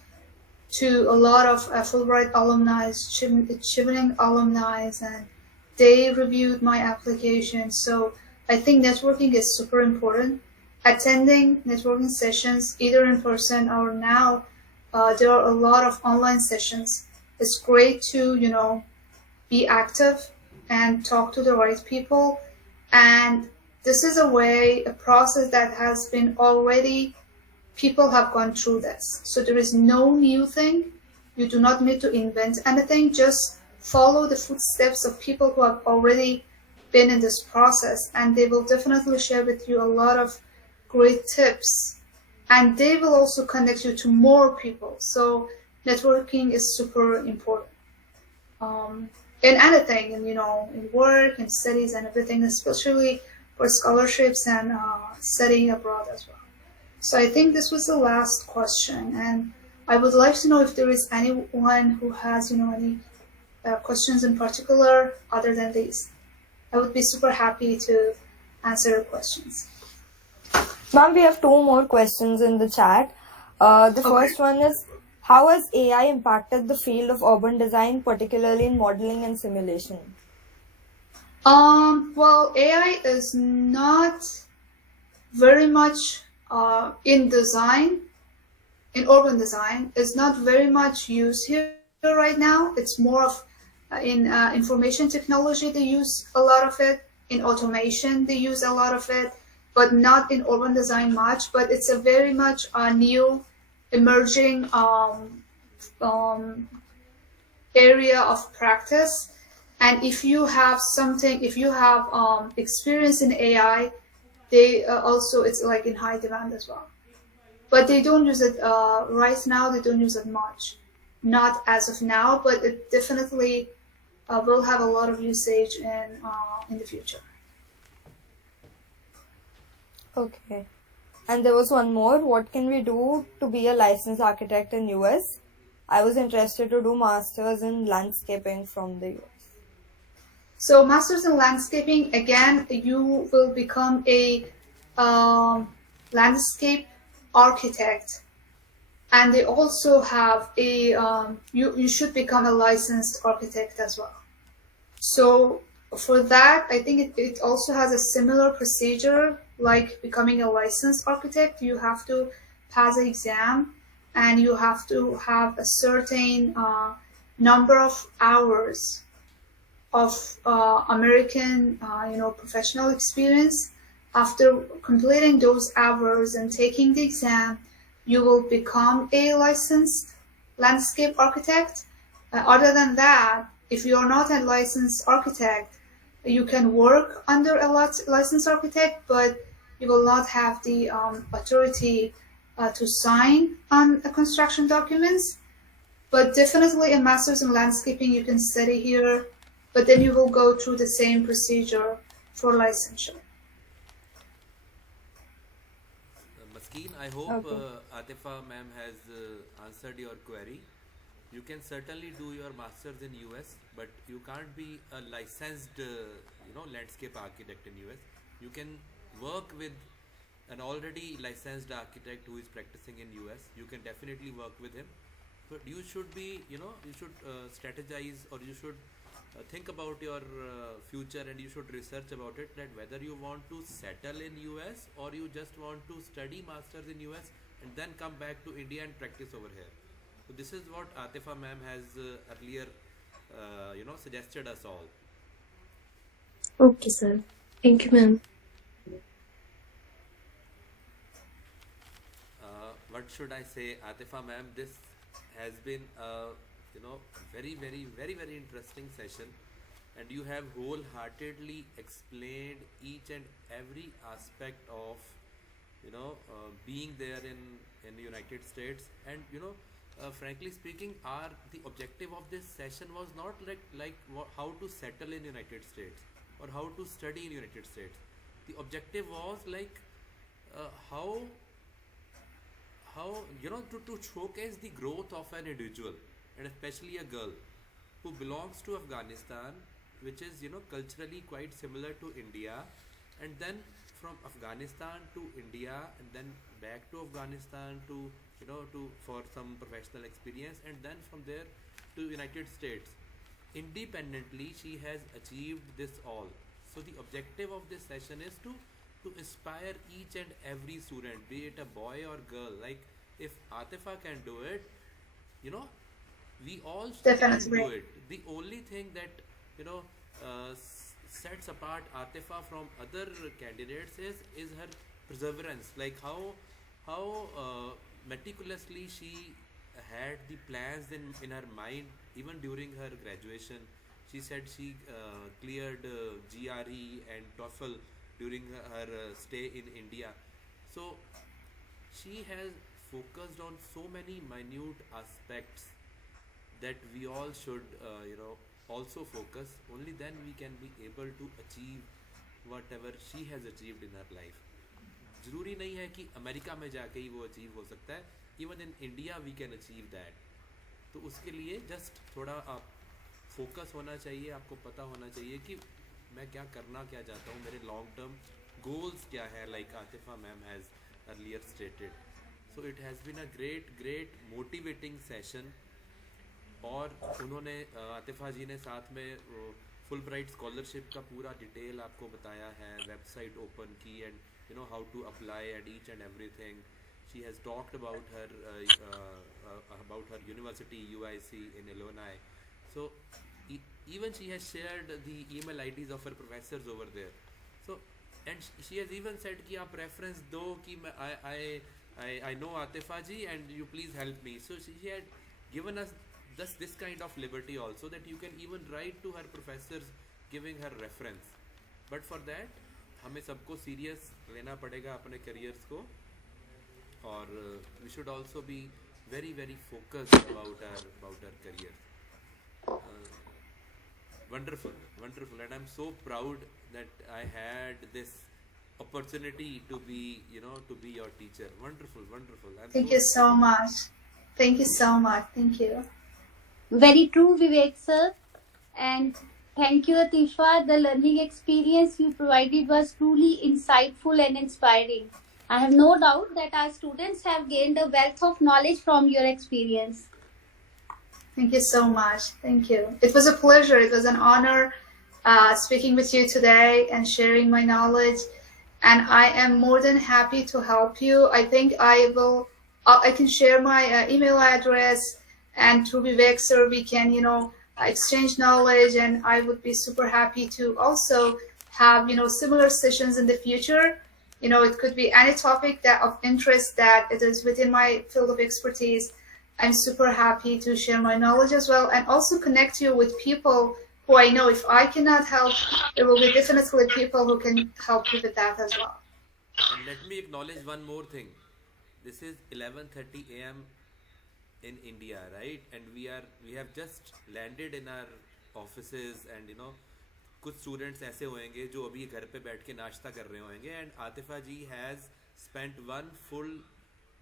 to a lot of Fulbright alumni, Chevening alumni, and they reviewed my application. So I think networking is super important. Attending networking sessions, either in person or now there are a lot of online sessions. It's great to, be active and talk to the right people. And this is a process that has been already, people have gone through this. So there is no new thing. You do not need to invent anything. Just follow the footsteps of people who have already been in this process, and they will definitely share with you a lot of great tips. And they will also connect you to more people. So networking is super important. In anything, in work and studies and everything, especially for scholarships and studying abroad as well. So I think this was the last question, and I would like to know if there is anyone who has, any questions in particular other than these. I would be super happy to answer your questions. Ma'am, we have 2 more questions in the chat. The first one is, how has AI impacted the field of urban design, particularly in modeling and simulation? Well, AI is not very much in urban design, is not very much used here right now. It's more of in information technology, they use a lot of it. In automation, they use a lot of it, but not in urban design much. But it's a very much new emerging area of practice. And if you have experience in AI, they also, it's like in high demand as well. But they don't use it right now. They don't use it much, not as of now. But it definitely will have a lot of usage in the future. Okay. And there was one more. What can we do to be a licensed architect in US? I was interested to do masters in landscaping from the US. So masters in landscaping, again, you will become a landscape architect, and they also have a you should become a licensed architect as well. So for that, I think it also has a similar procedure like becoming a licensed architect. You have to pass an exam, and you have to have a certain number of hours of American professional experience. After completing those hours and taking the exam, you will become a licensed landscape architect. Other than that, if you are not a licensed architect, you can work under a licensed architect, but you will not have the authority to sign on construction documents. But definitely a master's in landscaping you can study here, but then you will go through the same procedure for licensure. Maskeen, I hope Atefa ma'am has answered your query. You can certainly do your master's in US, but you can't be a licensed landscape architect in US. You can work with an already licensed architect who is practicing in US. You can definitely work with him, but you should be you should strategize, or you should think about your future, and you should research about it, that whether you want to settle in US or you just want to study masters in US and then come back to India and practice over here. So this is what Atefa ma'am has earlier suggested us all. Okay, sir. Thank you, ma'am. What should I say, Atefa ma'am? This has been a very, very, very, very interesting session, and you have wholeheartedly explained each and every aspect of being there in the United States. And frankly speaking, the objective of this session was not how to settle in United States or how to study in United States. The objective was how to showcase the growth of an individual, and especially a girl who belongs to Afghanistan, which is culturally quite similar to India, and then from Afghanistan to India, and then back to Afghanistan to for some professional experience, and then from there to United States. Independently, she has achieved this all. So the objective of this session is to inspire each and every student, be it a boy or girl. Like if Atefa can do it, you know, we all Definitely. can do it. The only thing that, you know, sets apart Atefa from other candidates is her perseverance. Like how meticulously she had the plans in her mind even during her graduation. She said she cleared GRE and TOEFL during her stay in India. So she has focused on so many minute aspects that we all should also focus. Only then we can be able to achieve whatever she has achieved in her life. ज़रूरी नहीं है कि America में जाके ही वो achieve हो सकता है. Even in India we can achieve that. तो उसके लिए जस्ट थोड़ा आप फोकस होना चाहिए. आपको पता होना चाहिए कि मैं क्या करना क्या चाहता हूँ, मेरे लॉन्ग टर्म गोल्स क्या है, like Atifa ma'am has earlier stated. So it has been a great motivating session. और उन्होंने आतिफा जी ने साथ में फुलब्राइट स्कॉलरशिप का पूरा डिटेल आपको बताया है, वेबसाइट ओपन की, and you know how to apply and each and everything. She has talked about her university UIC in Illinois. So even she has shared the email IDs of her professors over there. So and she has even said कि आप reference दो कि I know Atefa ji and you please help me. So she had given us this kind of liberty also, that you can even write to her professors giving her reference. But for that हमें सबको serious लेना पड़ेगा अपने careers को. और we should also be very focused about our career. wonderful and I'm so proud that I had this opportunity to be your teacher. Wonderful. Thank you so much. Thank you so much. Thank you. Very true, Vivek sir. And thank you, Atefa. The learning experience you provided was truly insightful and inspiring. I have no doubt that our students have gained a wealth of knowledge from your experience. Thank you so much. Thank you. It was a pleasure. It was an honor speaking with you today and sharing my knowledge. And I am more than happy to help you. I think I can share my email address, and through Vivek sir, we can, exchange knowledge, and I would be super happy to also have, similar sessions in the future. It could be any topic that of interest that it is within my field of expertise. I'm super happy to share my knowledge as well, and also connect you with people who I know if I cannot help, there will be definitely people who can help you with that as well. And let me acknowledge one more thing. This is 11:30 a.m. in India, right? And we have just landed in our offices, and कुछ students ऐसे होंगे जो अभी घर पे बैठ के नाश्ता कर रहे होंगे. And Atefa ji has spent one full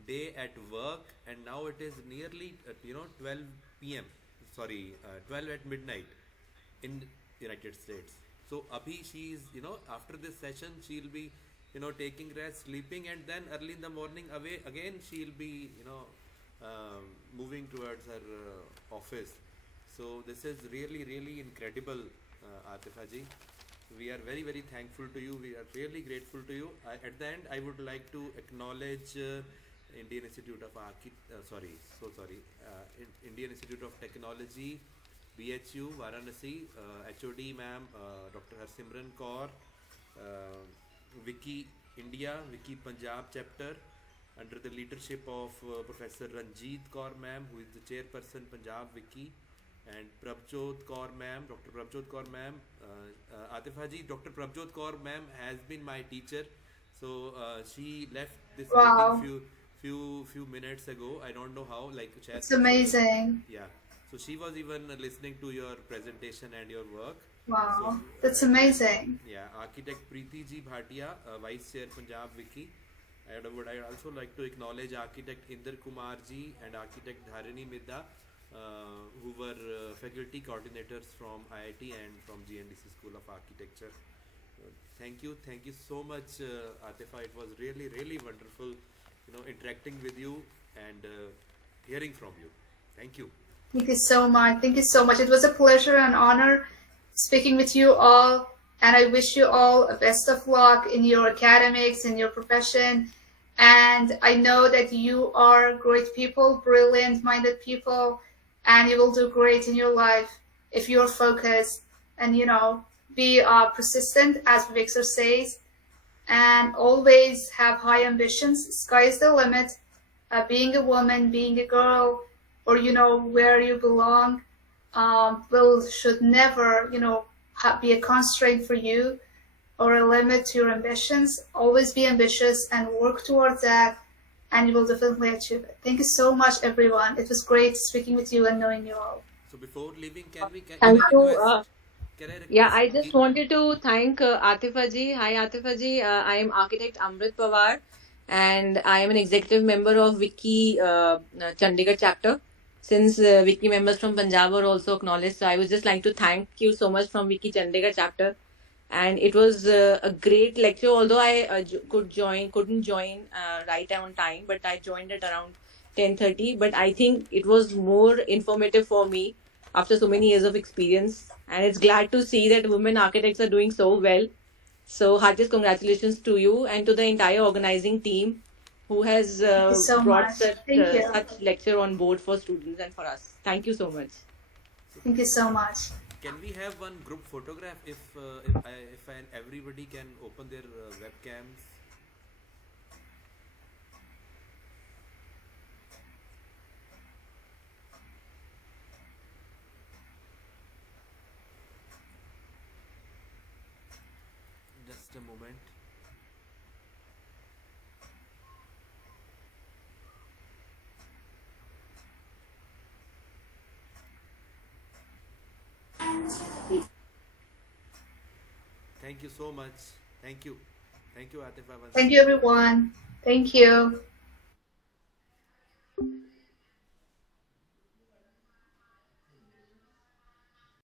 day at work, and now it is nearly 12 p.m. 12 at midnight in United States. So abhi she is after this session she'll be taking rest, sleeping, and then early in the morning again she'll be moving towards her office. So this is really incredible, Atefa ji. We are very thankful to you. We are really grateful to you. At the end, I would like to acknowledge Indian Institute of Indian Institute of Technology, BHU, Varanasi, HOD ma'am, Dr. Harsimran Kaur, WICCI India, WICCI Punjab chapter, under the leadership of Professor Ranjit Kaur ma'am, who is the chairperson Punjab WICCI, and Prabjot Kaur ma'am, Dr. Prabjot Kaur ma'am. Atefa ji, Dr. Prabjot Kaur ma'am has been my teacher. So she left this meeting few minutes ago. I don't know how. It's amazing. Yeah. So she was even listening to your presentation and your work. Wow, so, that's amazing. Yeah. Architect Preeti ji Bhatia, Vice Chair Punjab WICCI. I would also like to acknowledge Architect Inder Kumar ji and Architect Dharini Midda, who were faculty coordinators from IIT and from GNDEC School of Architecture. Thank you so much, Atefa. It was really wonderful, interacting with you and hearing from you. Thank you. Thank you so much. It was a pleasure and honor speaking with you all, and I wish you all best of luck in your academics, in your profession, And I know that you are great people, brilliant-minded people, and you will do great in your life if you're focused and, be persistent, as Victor says, and always have high ambitions. Sky is the limit. Being a woman, being a girl, or, where you belong, should never, be a constraint for you or a limit to your ambitions. Always be ambitious and work towards that, and you will definitely achieve it. Thank you so much, everyone. It was great speaking with you and knowing you all. So before leaving, can Thank I you. request? Can I Yeah, request? I just wanted to thank Atefa ji. Hi, Atefa ji. I am architect Amrit Pawar, and I am an executive member of WICCI Chandigarh chapter. Since WICCI members from Punjab were also acknowledged, so I would just like to thank you so much from WICCI Chandigarh chapter. And it was a great lecture. Although I couldn't join right on time, but I joined at around 10:30. But I think it was more informative for me after so many years of experience, and it's glad to see that women architects are doing so well. So heartiest congratulations to you and to the entire organizing team who has Thank you so brought much. Thank you. such lecture on board for students and for us. Thank you so much. Thank you so much. Can we have one group photograph if everybody can open their webcams? Just a moment. Thank you so much. Thank you. Thank you, Atefa. Thank you, everyone. Thank you.